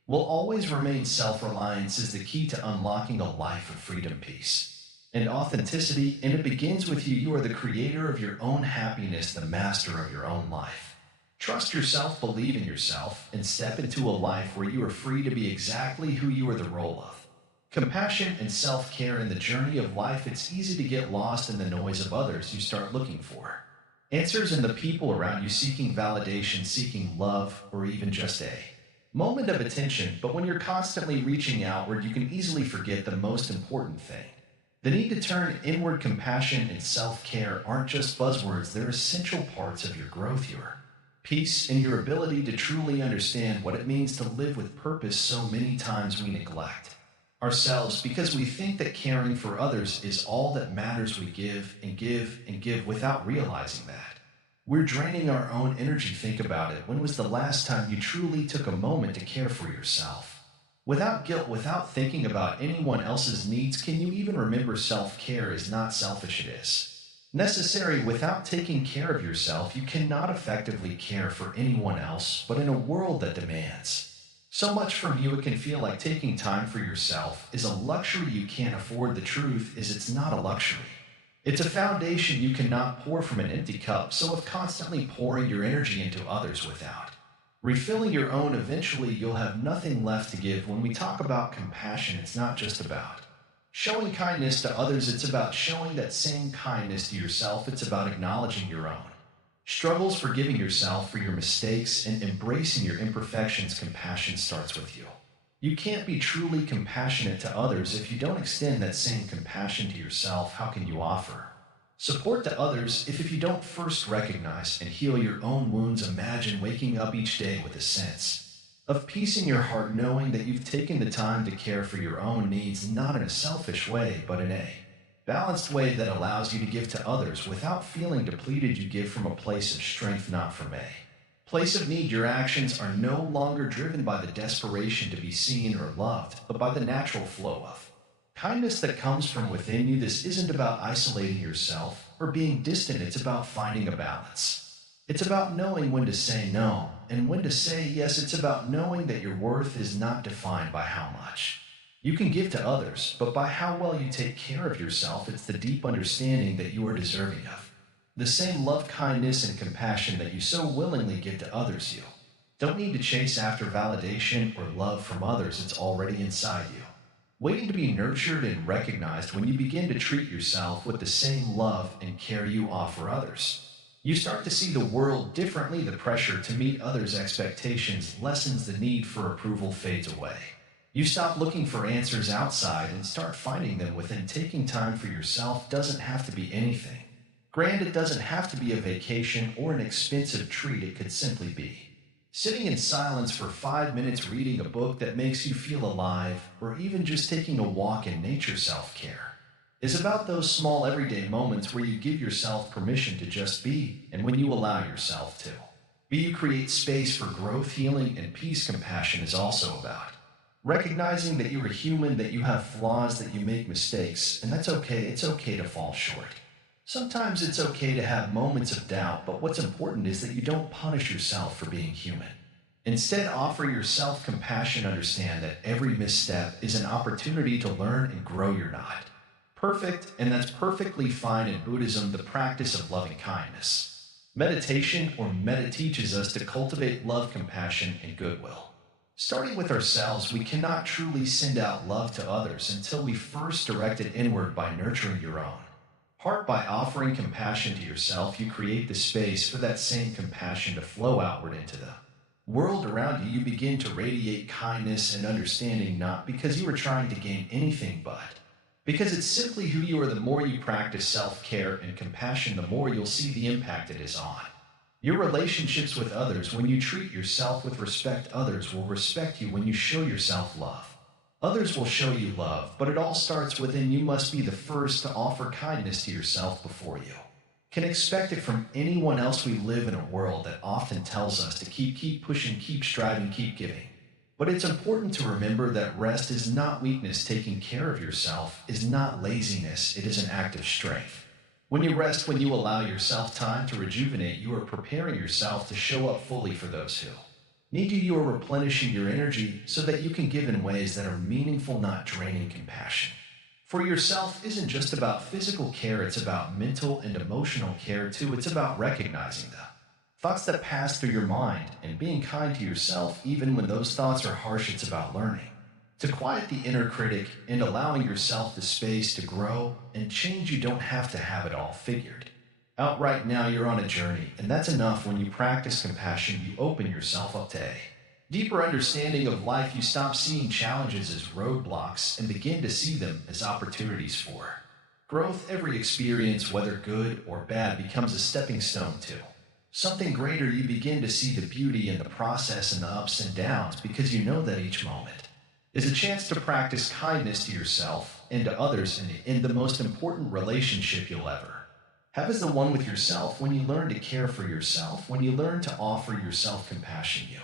will always remain. Self-reliance is the key to unlocking a life of freedom, peace, and authenticity, and it begins with you. You are the creator of your own happiness, the master of your own life. Trust yourself, believe in yourself, and step into a life where you are free to be exactly who you are the role of. Compassion and self-care in the journey of life. It's easy to get lost in the noise of others. You start looking for answers in the people around you, seeking validation, seeking love, or even just a moment of attention. But when you're constantly reaching outward, you can easily forget the most important thing. The need to turn inward. Compassion and self-care aren't just buzzwords, they're essential parts of your growth, your peace, and your ability to truly understand what it means to live with purpose. So many times we neglect ourselves because we think that caring for others is all that matters. We give and give and give without realizing that we're draining our own energy. Think about it. When was the last time you truly took a moment to care for yourself? Without guilt, without thinking about anyone else's needs. Can you even remember? Self-care is not selfish, it is necessary. Without taking care of yourself, you cannot effectively care for anyone else. But in a world that demands so much from you, it can feel like taking time for yourself is a luxury you can't afford. The truth is, it's not a luxury. It's a foundation you cannot pour from an empty cup. So if constantly pouring your energy into others without refilling your own, eventually you'll have nothing left to give. When we talk about compassion, it's not just about showing kindness to others, it's about showing that same kindness to yourself. It's about acknowledging your own struggles, forgiving yourself for your mistakes, and embracing your imperfections. Compassion starts with you. You can't be truly compassionate to others if you don't extend that same compassion to yourself. How can you offer support to others if you don't first recognize and heal your own wounds? Imagine waking up each day with a sense of peace in your heart, knowing that you've taken the time to care for your own needs, not in a selfish way, but in a balanced way that allows you to give to others without feeling depleted. You give from a place of strength, not from a place of need. Your actions are no longer driven by the desperation to be seen or loved, but by the natural flow of kindness that comes from within you. This isn't about isolating yourself or being distant, it's about finding a balance. It's about knowing when to say no and when to say yes. It's about knowing that your worth is not defined by how much you can give to others, but by how well you take care of yourself. It's the deep understanding that you are deserving of the same love, kindness, and compassion that you so willingly give to others. You don't need to chase after validation or love from others, it's already inside you, waiting to be nurtured and recognized. When you begin to treat yourself with the same love and care you offer others, you start to see the world differently. The pressure to meet others' expectations lessens, the need for approval fades away. You stop looking for answers outside and start finding them within. Taking time for yourself doesn't have to be anything grand. It doesn't have to be a vacation or an expensive treat. It could simply be sitting in silence for 5 minutes, reading a book that makes you feel alive, or even just taking a walk in nature. Self-care is about those small everyday moments where you give yourself permission to just be, and when you allow yourself to be, you create space for growth, healing, and peace. Compassion is also about recognizing that you're a human, that you have flaws, that you make mistakes, and that's okay. It's okay to fall short. Sometimes it's okay to have moments of doubt, but what's important is that you don't punish yourself for being human. Instead, offer yourself compassion. Understand that every misstep is an opportunity to learn and grow. You're not perfect, and that's perfectly fine. In Buddhism, the practice of loving kindness, meditation, or metta, teaches us to cultivate love, compassion, and goodwill. Starting with ourselves, we cannot truly send out love to others until we first direct it inward by nurturing your own heart. By offering compassion to yourself, you create the space for that same compassion to flow outward into the world around you. You begin to radiate kindness and understanding, not because you are trying to gain anything, but because it's simply who you are. The more you practice self-care and compassion, the more you'll see the impact it is on your relationships with others. When you treat yourself with respect, others will respect you. When you show yourself love, others will show you love. But it all starts within. You must be the first to offer kindness to yourself before you can expect it from anyone else. We live in a world that often tells us to keep pushing, keep striving, keep giving. But it's important to remember that rest is not weakness. Taking care of yourself is not laziness. It is an act of strength. When you rest, when you allow yourself time to rejuvenate, you are preparing yourself to show up fully for those who need you. You are replenishing your energy so that you can give in ways that are meaningful, not draining. Compassion for yourself isn't just about physical care, it's about mental and emotional care too. It's about recognizing the thoughts that pass through your mind and being kind to yourself even when those thoughts are harsh. It's about learning to quiet the inner critic and allowing yourself the space to grow and change. You don't have to have it all figured out right now. You're on a journey, and that's enough. When you practice compassion, you open yourself up to a deeper understanding of life. You stop seeing challenges as roadblocks and begin to see them as opportunities for growth. Every experience, whether good or bad, becomes a stepping stone to something greater. You begin to see the beauty in the process and the ups and downs because you know that each moment is a chance to practice kindness to yourself and to others. And the most important relationship you'll ever have is the one with yourself. When you learn to care for yourself, when you learn to offer yourself compassion, you'll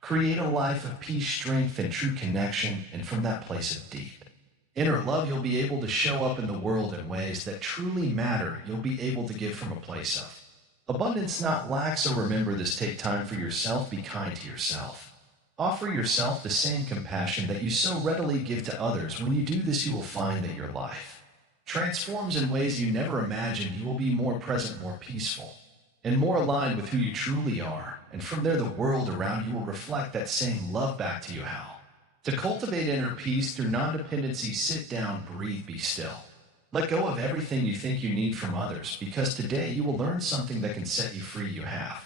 create a life of peace, strength, and true connection. And from that place of deep inner love, you'll be able to show up in the world in ways that truly matter. You'll be able to give from a place of abundance, not lack. So remember this: take time for yourself, be kind to yourself. Offer yourself the same compassion that you so readily give to others. When you do this, you will find that your life transforms in ways you never imagined. You will be more present, more peaceful, and more aligned with who you truly are. And from there, the world around you will reflect that same love back to you. How to cultivate inner peace through non-dependency: sit down, breathe, be still. Let go of everything you think you need from others, because today you will learn something that can set you free. You have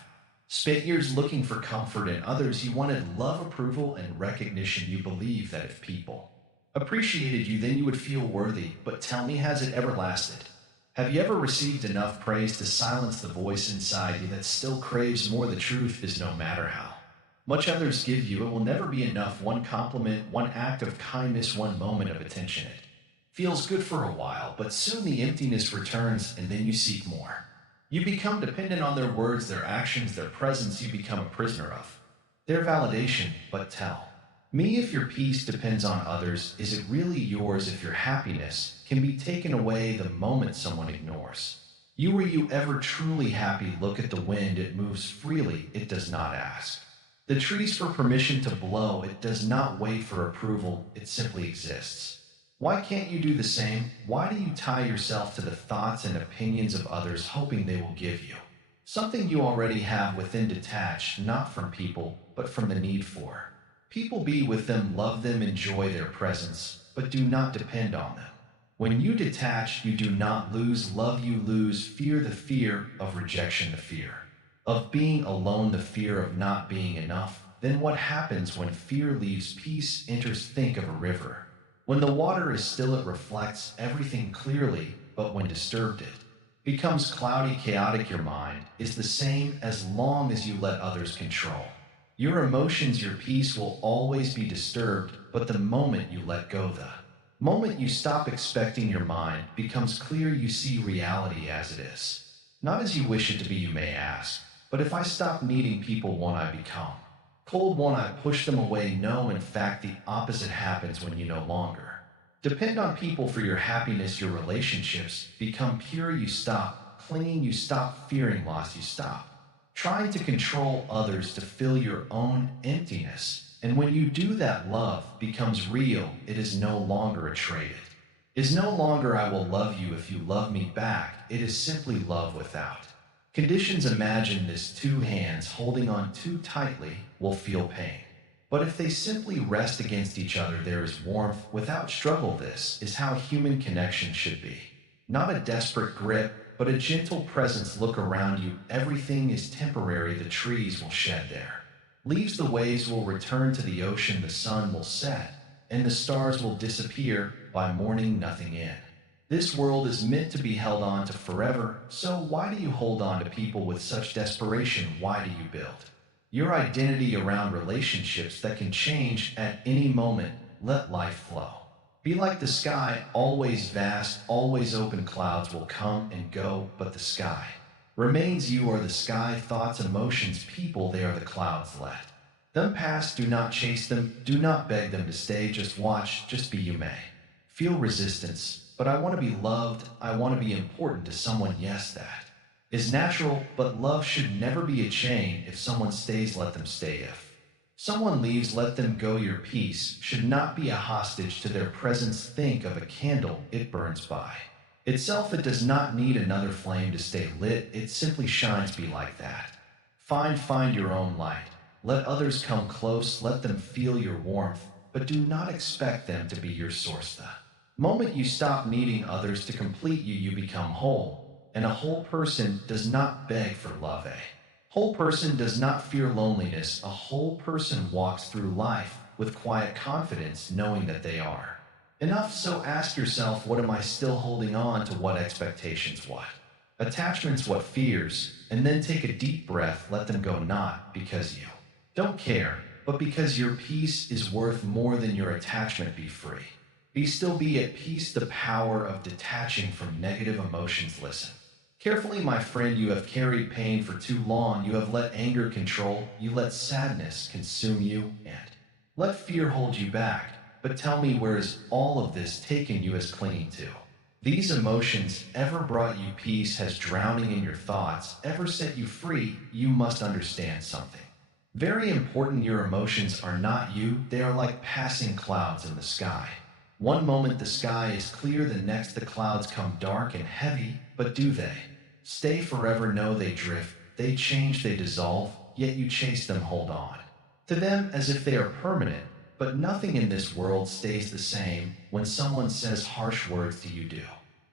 spent years looking for comfort in others. You wanted love, approval, and recognition. You believed that if people appreciated you, then you would feel worthy. But tell me, has it ever lasted? Have you ever received enough praise to silence the voice inside you that still craves more? The truth is, no matter how much others give you, it will never be enough. One compliment, one act of kindness, one moment of attention, it feels good for a while, but soon the emptiness returns, and then you seek more. You become dependent on their words, their actions, their presence. You become a prisoner of their validation. But tell me, if your peace depends on others, is it really yours? If your happiness can be taken away the moment someone ignores you, were you ever truly happy? Look at the wind, it moves freely, it does not ask the trees for permission to blow. It does not wait for approval, it simply exists. Why can't you do the same? Why do you tie yourself to the thoughts and opinions of others, hoping they will give you something you already have within? Detach, not from people, but from the need for people. Be with them, love them, enjoy their presence, but do not depend on them. When you detach, you do not lose love, you lose fear. The fear of rejection, the fear of being alone, the fear of not being enough. Then what happens when fear leaves? Peace enters. Think of a river. When the water is still, it reflects everything clearly, but when disturbed, it becomes cloudy, chaotic. Your mind is the same as long as you let others control your emotions. Your peace will always be disturbed, but the moment you let go, the moment you stop expecting, your mind becomes clear. You see reality as it is, not as you wish it to be. You may ask, but if I stop needing people, won't I become cold? Won't I push them away? No, in fact, the opposite happens. When you no longer depend on people for your happiness, your relationships become pure. You stop clinging, you stop fearing loss, you stop trying to control others to fill your own emptiness. And when you do that, love becomes real. It is no longer a trade. It is no longer, I will love you if you love me back. It is simply love without conditions. Imagine this: two hands holding on too tightly will feel pain, but if they simply rest against each other, there is warmth without struggle. This is how human connection should be. Not a desperate grip, but a gentle presence. Look around you. Everything is temporary. The trees will shed their leaves, the waves will return to the ocean, the sun will set, and the stars will disappear. By morning, nothing in this world is meant to be held on to forever. So why do you hold on to people with such desperation? Why do you build your identity around relationships that can change at any moment? Let life flow. Be like the sky, always vast, always open. Clouds will come and go, but the sky remains. You are the sky. Thoughts, emotions, people, they are the clouds. Let them pass. Do not chase them. Do not beg them to stay. Just watch, just be. You may feel resistance, but I want to be loved, I want to be important to someone. Yes, that is natural, but love should never be a chain. If someone stays, let them stay. If someone leaves, let them go. Your peace should not be a hostage to their presence. Think of a candle, it burns by itself. It does not need another flame to stay lit, it simply shines. Be like that. Find your own light. Let others come close, let them feel your warmth, but do not expect them to be your source. The moment you stop needing others to complete you, you become whole. And a whole person does not beg for love. A whole person does not fear loneliness. A whole person walks through life with quiet confidence, knowing that they are enough. So ask yourself, what am I still holding on to? What expectations? What attachments? What fears? And then take a deep breath, let them go, not because you don't care, but because your peace is worth more than your attachment. Be free. Be still, be at peace. The power of detaching from negative emotions. Listen carefully, my friend. You have carried pain for too long. You have let anger control. You let sadness consume you and let fear hold you back. But tell me, where is all of this taken you? As clinging to these emotions ever brought you peace? Has drowning in your thoughts ever set you free? You must understand something very important. Your emotions are not you. They are like passing clouds in the sky. One moment the sky is clear, the next the clouds come dark and heavy. But do they stay forever? No, they drift, they change, they dissolve, yet you chase them, hold on to them as if they are permanent. But nothing in this world stays the same. When someone says harsh words to you, do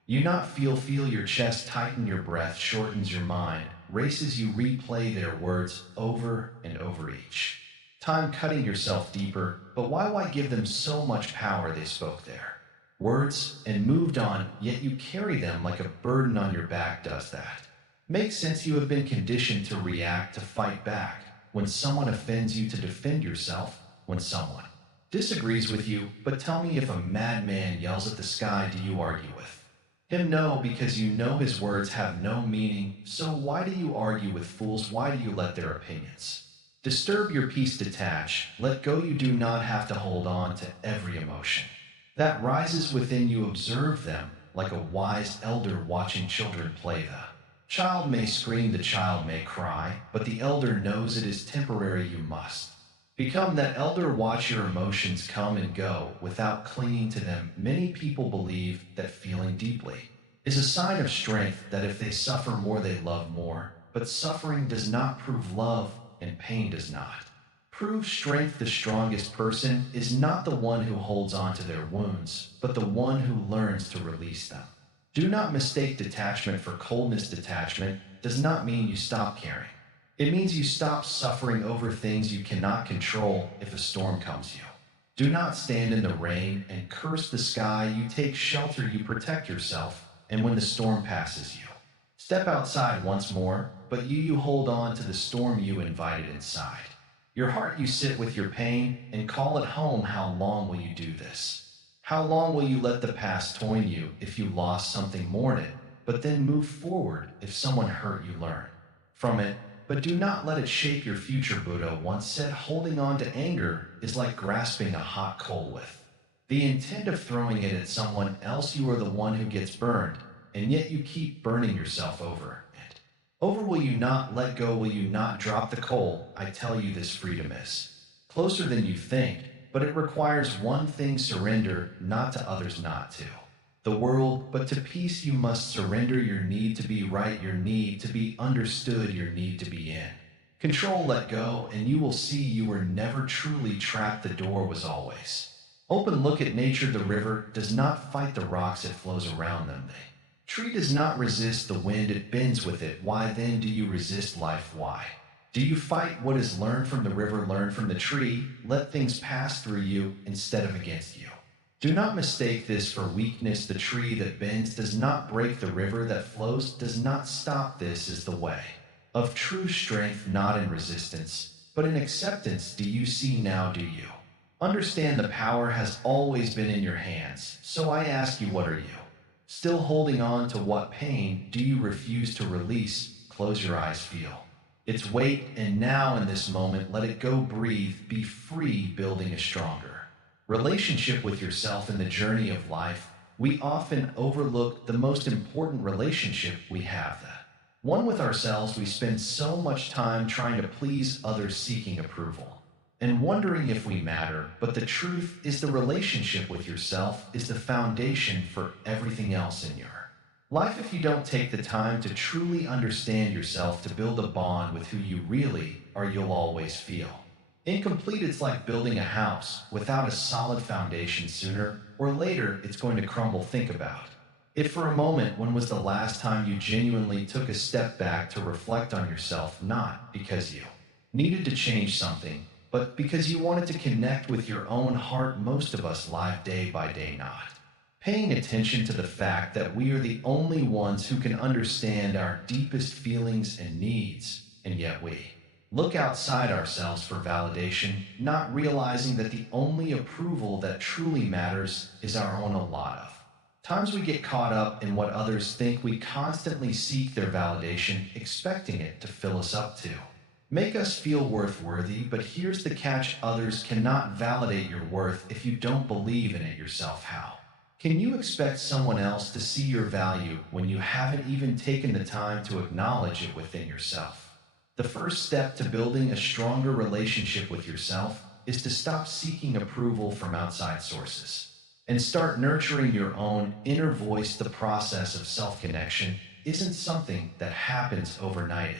you not feel your chest tighten, your breath shortens, your mind races, you replay their words over and over each time, cutting yourself deeper. But why give them so much power? They spoke their words and moved on, yet you carry them like a burden on your back. Does that make sense? You have been conditioned to react, to fight back when someone offends you, to defend yourself when someone disagrees with you. But tell me, if a madman yells at the sky, do you argue with him? No, because you know his words have no meaning. So why do you argue with fools? Why do you let their opinions disturb your peace? Detach, let go. You do not have to hold on to every emotion that rises within you. Observe them like a wise elder watching children play. The child may scream, the child may cry, but the elder knows it is temporary. You must become that elder. Watch your emotions come and go without clinging to them. Many people believe that feeling deeply is a sign of strength, that if they suffer more, they love more. But suffering does not prove love, and pain does not prove strength. The strongest person is not the one who holds on to their wounds, but the one who learns to release them. Do not mistake detachment for coldness. Detachment does not mean you stop caring. It means you stop suffering over things you cannot control. If a storm comes, you do not stand in the rain and curse the sky. You take shelter, you protect yourself, and when the storm passes, you step outside once more. But you hold on to the storm you invited inside your heart. You sit with your pain and call it home. How long will you do this? How long will you let the past toy you? If you lost something, mourn it, but then move forward. If someone hurt you, learn from it, but do not let it shape your future. Buddha once said, holding on to anger is like grasping a hot coal with the intent of throwing it at someone else. You are the one who gets burned, and yet you keep burning yourself over and over. Will you not let go? Will you not drop the coal? I tell you, this freedom is closer than you think, but it requires one thing: surrender, not to others, not to the world, but to peace. You must surrender your need to be right, your need to be understood, your need to be in control. Let go, and you will see you were never truly trapped. The door was always open. Look at nature. The river does not fight the rocks, it flows around them. The tree does not resist the wind, it bends with it. Why then do you resist life? Why do you fight what is learned from the river? Learn from the tree. Let things pass through you instead of against you. Do not mistake this for weakness. The tree that bends does not break, the river that flows does not stop. This is the way of true strength, not in resistance, but in acceptance. Do you see now? Do you understand? The power has always been in your hands. So I ask you, what are you still holding on to? What pain do you refuse to release? Close your eyes, feel its weight, and now in this moment, let it go. Breathe, be free, building a stronger relationship with yourself in the journey of life. We often overlook the most important relationship we have, that one with ourselves. We spend so much time trying to please others, seeking approval, and wondering if we matter. But the truth is, the relationship with yourself is the foundation for everything else in your life. If you don't take the time to truly understand yourself, to build a bond with who you really are, you'll always feel incomplete. It's like building a house without a solid foundation. Sooner or later, it's going to crumble. Think about it for a moment. When was the last time you genuinely took a step back to reflect on yourself? Not because you needed to change something, but because you wanted to connect with your own heart. Most of us live day by day, not paying attention to the fact that we are the only ones who can understand our deepest feelings and needs, and yet we look outside ourselves for validation, not realizing that the only approval that truly matters is our own. A lot of times we get caught up in what others think. We constantly seek their validation, expecting it to fill us up, to make us feel worthy. But here's the catch: others cannot validate your worth if you don't believe in it yourself. How can you expect someone else to see your value when you haven't even taken the time to acknowledge it within yourself? The first step to building a stronger relationship with yourself is to stop seeking approval from outside sources and start nurturing your own inner voice. The process of self-connection isn't something that happens overnight. It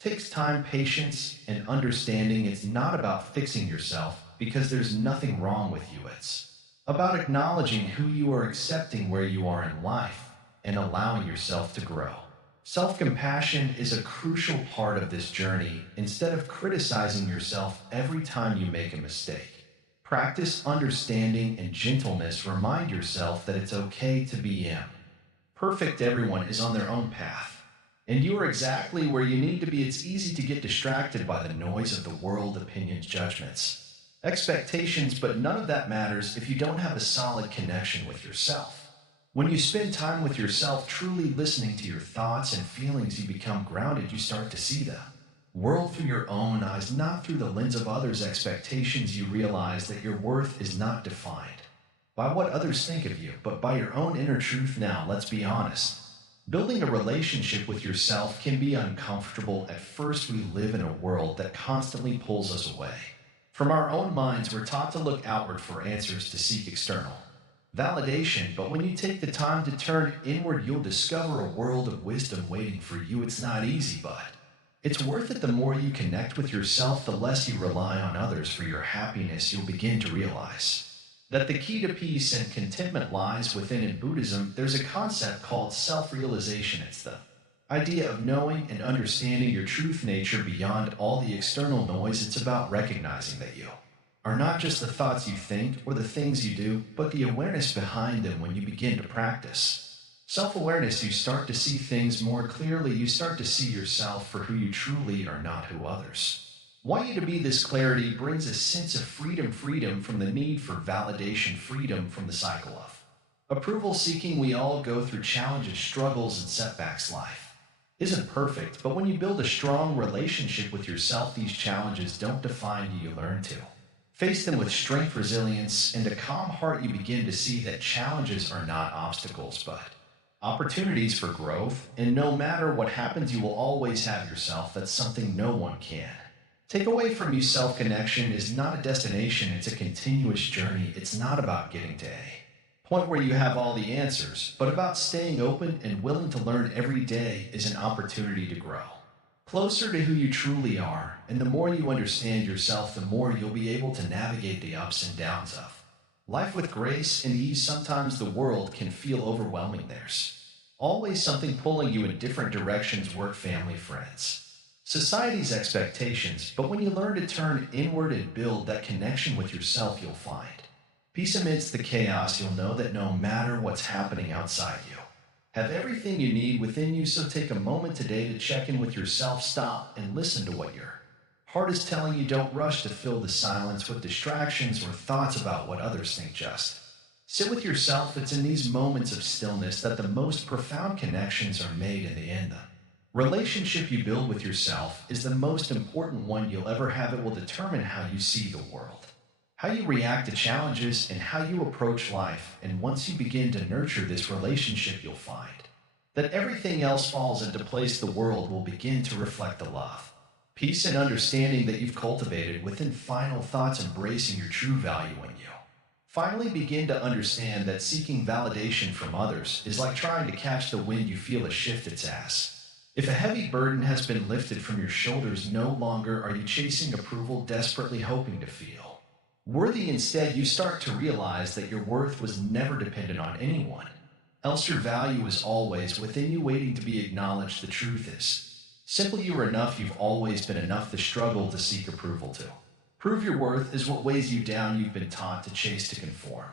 takes time, patience, and understanding. It's not about fixing yourself, because there's nothing wrong with you. It's about acknowledging who you are, accepting where you are in life, and allowing yourself to grow. Self-compassion is a crucial part of this journey. Instead of criticizing yourself every time you make a mistake, practice understanding and gentleness. Remind yourself that it's okay to be imperfect. Everyone is on their own path, and you are exactly where you need to be. It's easy to get distracted by the noise of the world, opinions, judgments, expectations, but none of that matters if you don't have a solid connection with yourself. When you spend time with yourself, truly listening to your thoughts and feelings, you become grounded. You start to see the world through your own eyes, not through the lens of others' expectations. You realize that your worth is not defined by what others think of you, but by your own inner truth. Now, let's be honest. Building a relationship with yourself can be uncomfortable at first. We live in a world that constantly pulls us away from our own minds. We're taught to look outward for answers, to seek external validation. But when you take the time to turn inward, you'll discover a world of wisdom waiting for you. It's not easy, but it's worth it. The more you connect with yourself, the less you rely on others for your happiness. You'll begin to realize that the key to peace and contentment lies within. In Buddhism, there's a concept called self-realization. It's the idea of knowing and understanding your truth nature beyond all the external noise. It's about recognizing that you are not just the thoughts you think or the things you do, but the awareness behind them. When you begin to practice self-awareness, you start to see things more clearly. You start to see yourself for who you truly are, not who others want you to be. This clarity brings a sense of freedom from the need for validation, freedom from the cycle of approval seeking. We all go through challenges, struggles, and setbacks. Life isn't perfect, but when you build a strong relationship with yourself, these challenges don't define you. You learn to face them with strength, resilience, and a calm heart. You begin to see that challenges are not obstacles, but opportunities for growth. And no matter what happens, you will always have yourself. That's something no one can take away from you. Self-connection is not a destination, it's a continuous journey. It's not about getting to a point where you have all the answers, but about staying open and willing to learn. Every day is an opportunity to grow closer to who you truly are. And the more you understand yourself, the more you'll be able to navigate the ups and downs of life with grace and ease. Sometimes the world can feel overwhelming. There's always something pulling you in different directions: work, family, friends, society's expectations. But when you learn to turn inward and build that connection with yourself, you'll find peace amidst the chaos. You'll know that no matter what's happening outside, you have everything you need within you. So take a moment today to check in with yourself. Stop and listen to what your heart is telling you. Don't rush to fill the silence with distractions or thoughts about what others think. Just sit with yourself. It's in these moments of stillness that the most profound connections are made. In the end, the relationship you build with yourself is the most important one you'll ever have. It will determine how you see the world, how you react to challenges, and how you approach life. And once you begin to nurture this relationship, you'll find that everything else falls into place. The world will begin to reflect the love, peace, and understanding that you've cultivated within. Final thoughts: embracing your true value. When you finally begin to understand that seeking validation from others is like trying to catch the wind, you feel a shift its ass. If a heavy burden has been lifted from your shoulders, no longer are you chasing approval, desperately hoping to feel worthy. Instead, you start to realize that your worth was never dependent on anyone else. Your value is always within you, waiting to be acknowledged. The truth is, simply, you are enough. You've always been enough. The struggle to seek approval to prove your worth is what weighs you down. You've been taught to chase, to conform,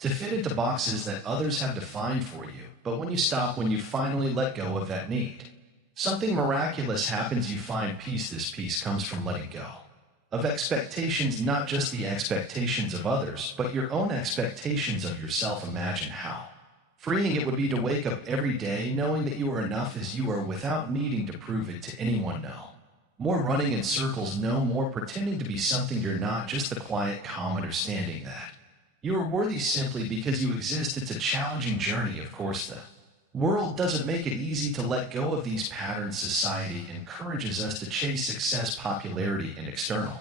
to fit into boxes that others have defined for you. But when you stop, when you finally let go of that need, something miraculous happens. You find peace. This peace comes from letting go of expectations, not just the expectations of others, but your own expectations of yourself. Imagine how freeing it would be to wake up every day knowing that you are enough as you are, without needing to prove it to anyone. No more running in circles, no more pretending to be something you're not. Just the quiet, calm understanding that you are worthy simply because you exist. It's a challenging journey, of course. The world doesn't make it easy to let go of these patterns. Society encourages us to chase success, popularity, and external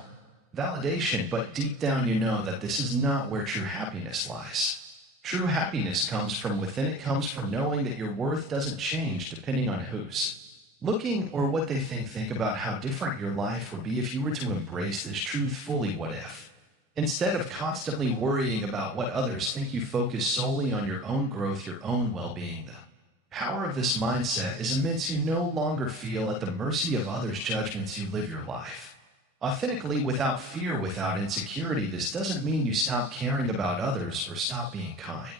validation, but deep down you know that this is not where true happiness lies. True happiness comes from within. It comes from knowing that your worth doesn't change depending on who's looking or what they think. Think about how different your life would be if you were to embrace this truth fully. What if, instead of constantly worrying about what others think, you focus solely on your own growth, your own well-being? The power of this mindset is immense. You no longer feel at the mercy of others' judgments. You live your life authentically, without fear, without insecurity. This doesn't mean you stop caring about others or stop being kind,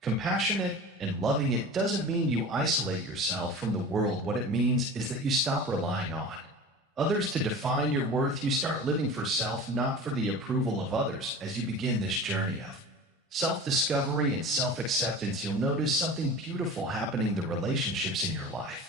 compassionate, and loving. It doesn't mean you isolate yourself from the world. What it means is that you stop relying on others to define your worth. You start living for self, not for the approval of others. As you begin this journey of self-discovery and self-acceptance, you'll notice something beautiful happening. The relationships in your life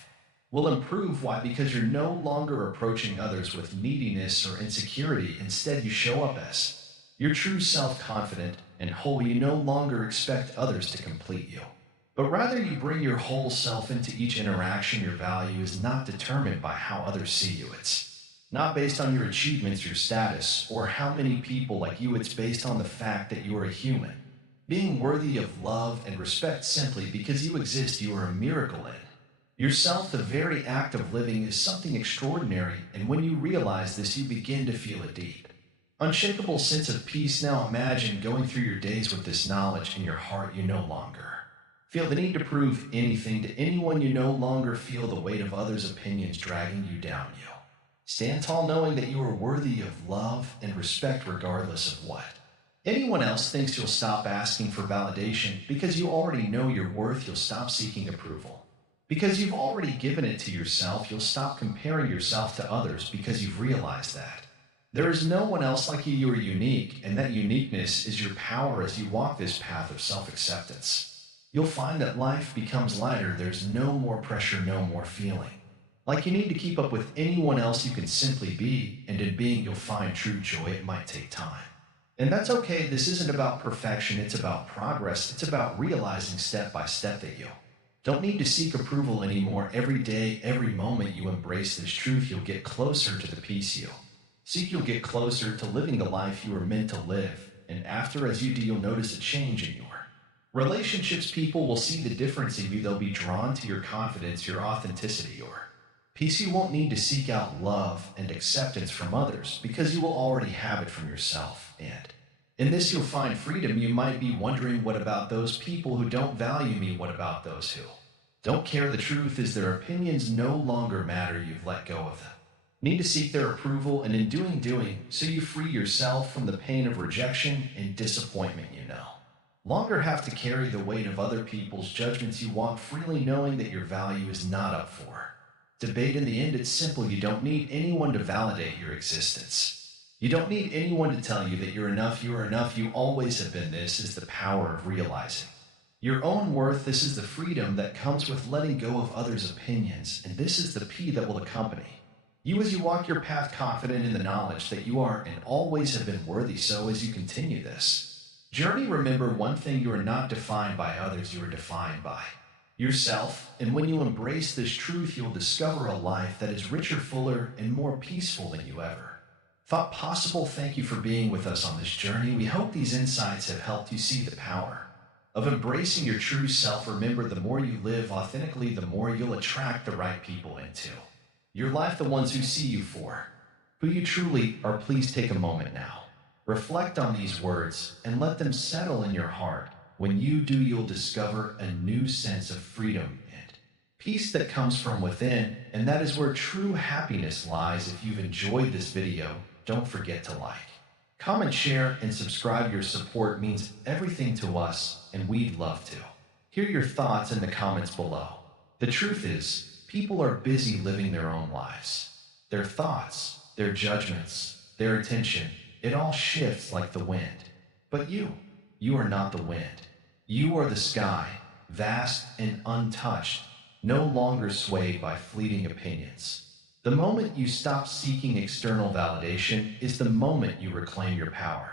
will improve. Why? Because you're no longer approaching others with neediness or insecurity. Instead, you show up as your true self, confident and whole. You no longer expect others to complete you, but rather you bring your whole self into each interaction. Your value is not determined by how others see you. It's not based on your achievements, your status, or how many people like you. It's based on the fact that you are a human, being worthy of love and respect. Simply because you exist, you are a miracle in yourself. The very act of living is something extraordinary, and when you realize this, you begin to feel a deep, unshakable sense of peace. Now imagine going through your days with this knowledge in your heart. You no longer feel the need to prove anything to anyone. You no longer feel the weight of others' opinions dragging you down. You stand tall knowing that you are worthy of love and respect regardless of what anyone else thinks. You'll stop asking for validation because you already know your worth. You'll stop seeking approval because you've already given it to yourself. You'll stop comparing yourself to others because you've realized that there is no one else like you. You are unique, and that uniqueness is your power. As you walk this path of self-acceptance, you'll find that life becomes lighter. There's no more pressure, no more feeling like you need to keep up with anyone else. You can simply be, and in being you'll find true joy. It might take time, and that's okay. This isn't about perfection, it's about progress. It's about realizing step by step that you don't need to seek approval anymore. Every day, every moment you embrace this truth, you'll get closer to the peace you seek. You'll get closer to living the life you were meant to live. And after, as you do, you'll notice a change in your relationships. People will see the difference in you. They'll be drawn to your confidence, your authenticity, your peace. You won't need to seek out love and acceptance from others because you will already have it from yourself. And in this, you'll find freedom. You might be wondering, what about those people who don't value me? What about those who don't care? The truth is their opinions no longer matter. You've let go of them. Need to seek their approval, and in doing, so you free yourself from the pain of rejection and disappointment. You no longer have to carry the weight of other people's judgments. You walk freely knowing that your value is not up for debate. In the end, it's simple. You don't need anyone to validate your existence. You don't need anyone to tell you that you're enough. You are enough. You always have been. This is the power of realizing your own worth. This is the freedom that comes with letting go of others' opinions. And this is the P that will accompany You as you walk your path confident in the knowledge that you are and always have been worthy so as you continue this journey, remember one thing: you are not defined by others, you are defined by yourself. And when you embrace this truth, you'll discover a life that is richer, fuller, and more peaceful than you ever thought possible. Thank you for being with us on this journey. We hope these insights have helped you see the power of embracing your true self. Remember, the more you live authentically, the more you'll attract the right people into your life, the ones who see you for who you truly are. Please take a moment now, reflect on these words, and let them settle in your heart. When you do, you'll discover a new sense of freedom and peace that comes from within, and that is where true happiness lies. If you've enjoyed this video, don't forget to like, comment, share, and subscribe. Your support means everything to us, and we'd love to hear your thoughts in the comments below. The truth is, people are busy living their own lives. Their thoughts, their judgments, their attention, it all shifts like the wind. But you are not the wind. You are the sky, vast and untouched, no longer swayed by fleeting opinions. The moment you stop seeking external validation is the moment you reclaim your power.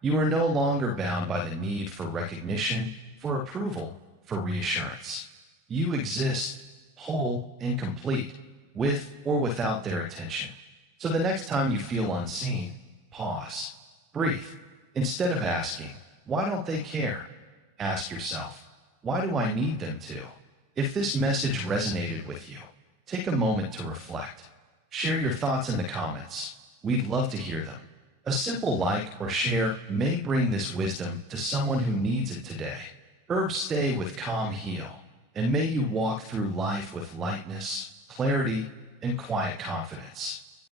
You are no longer bound by the need for recognition, for approval, for reassurance. You exist whole and complete, with or without their attention. So the next time you feel unseen, pause, breathe. Instead of asking, why don't they care? Ask yourself, why do I need them to? If this message resonated with you, take a moment to reflect. Share your thoughts in the comments. We'd love to hear them. A simple like or share may bring this wisdom to someone who needs it today. Herbs stay with calm heal, and may you walk through life with lightness, clarity, and quiet confidence.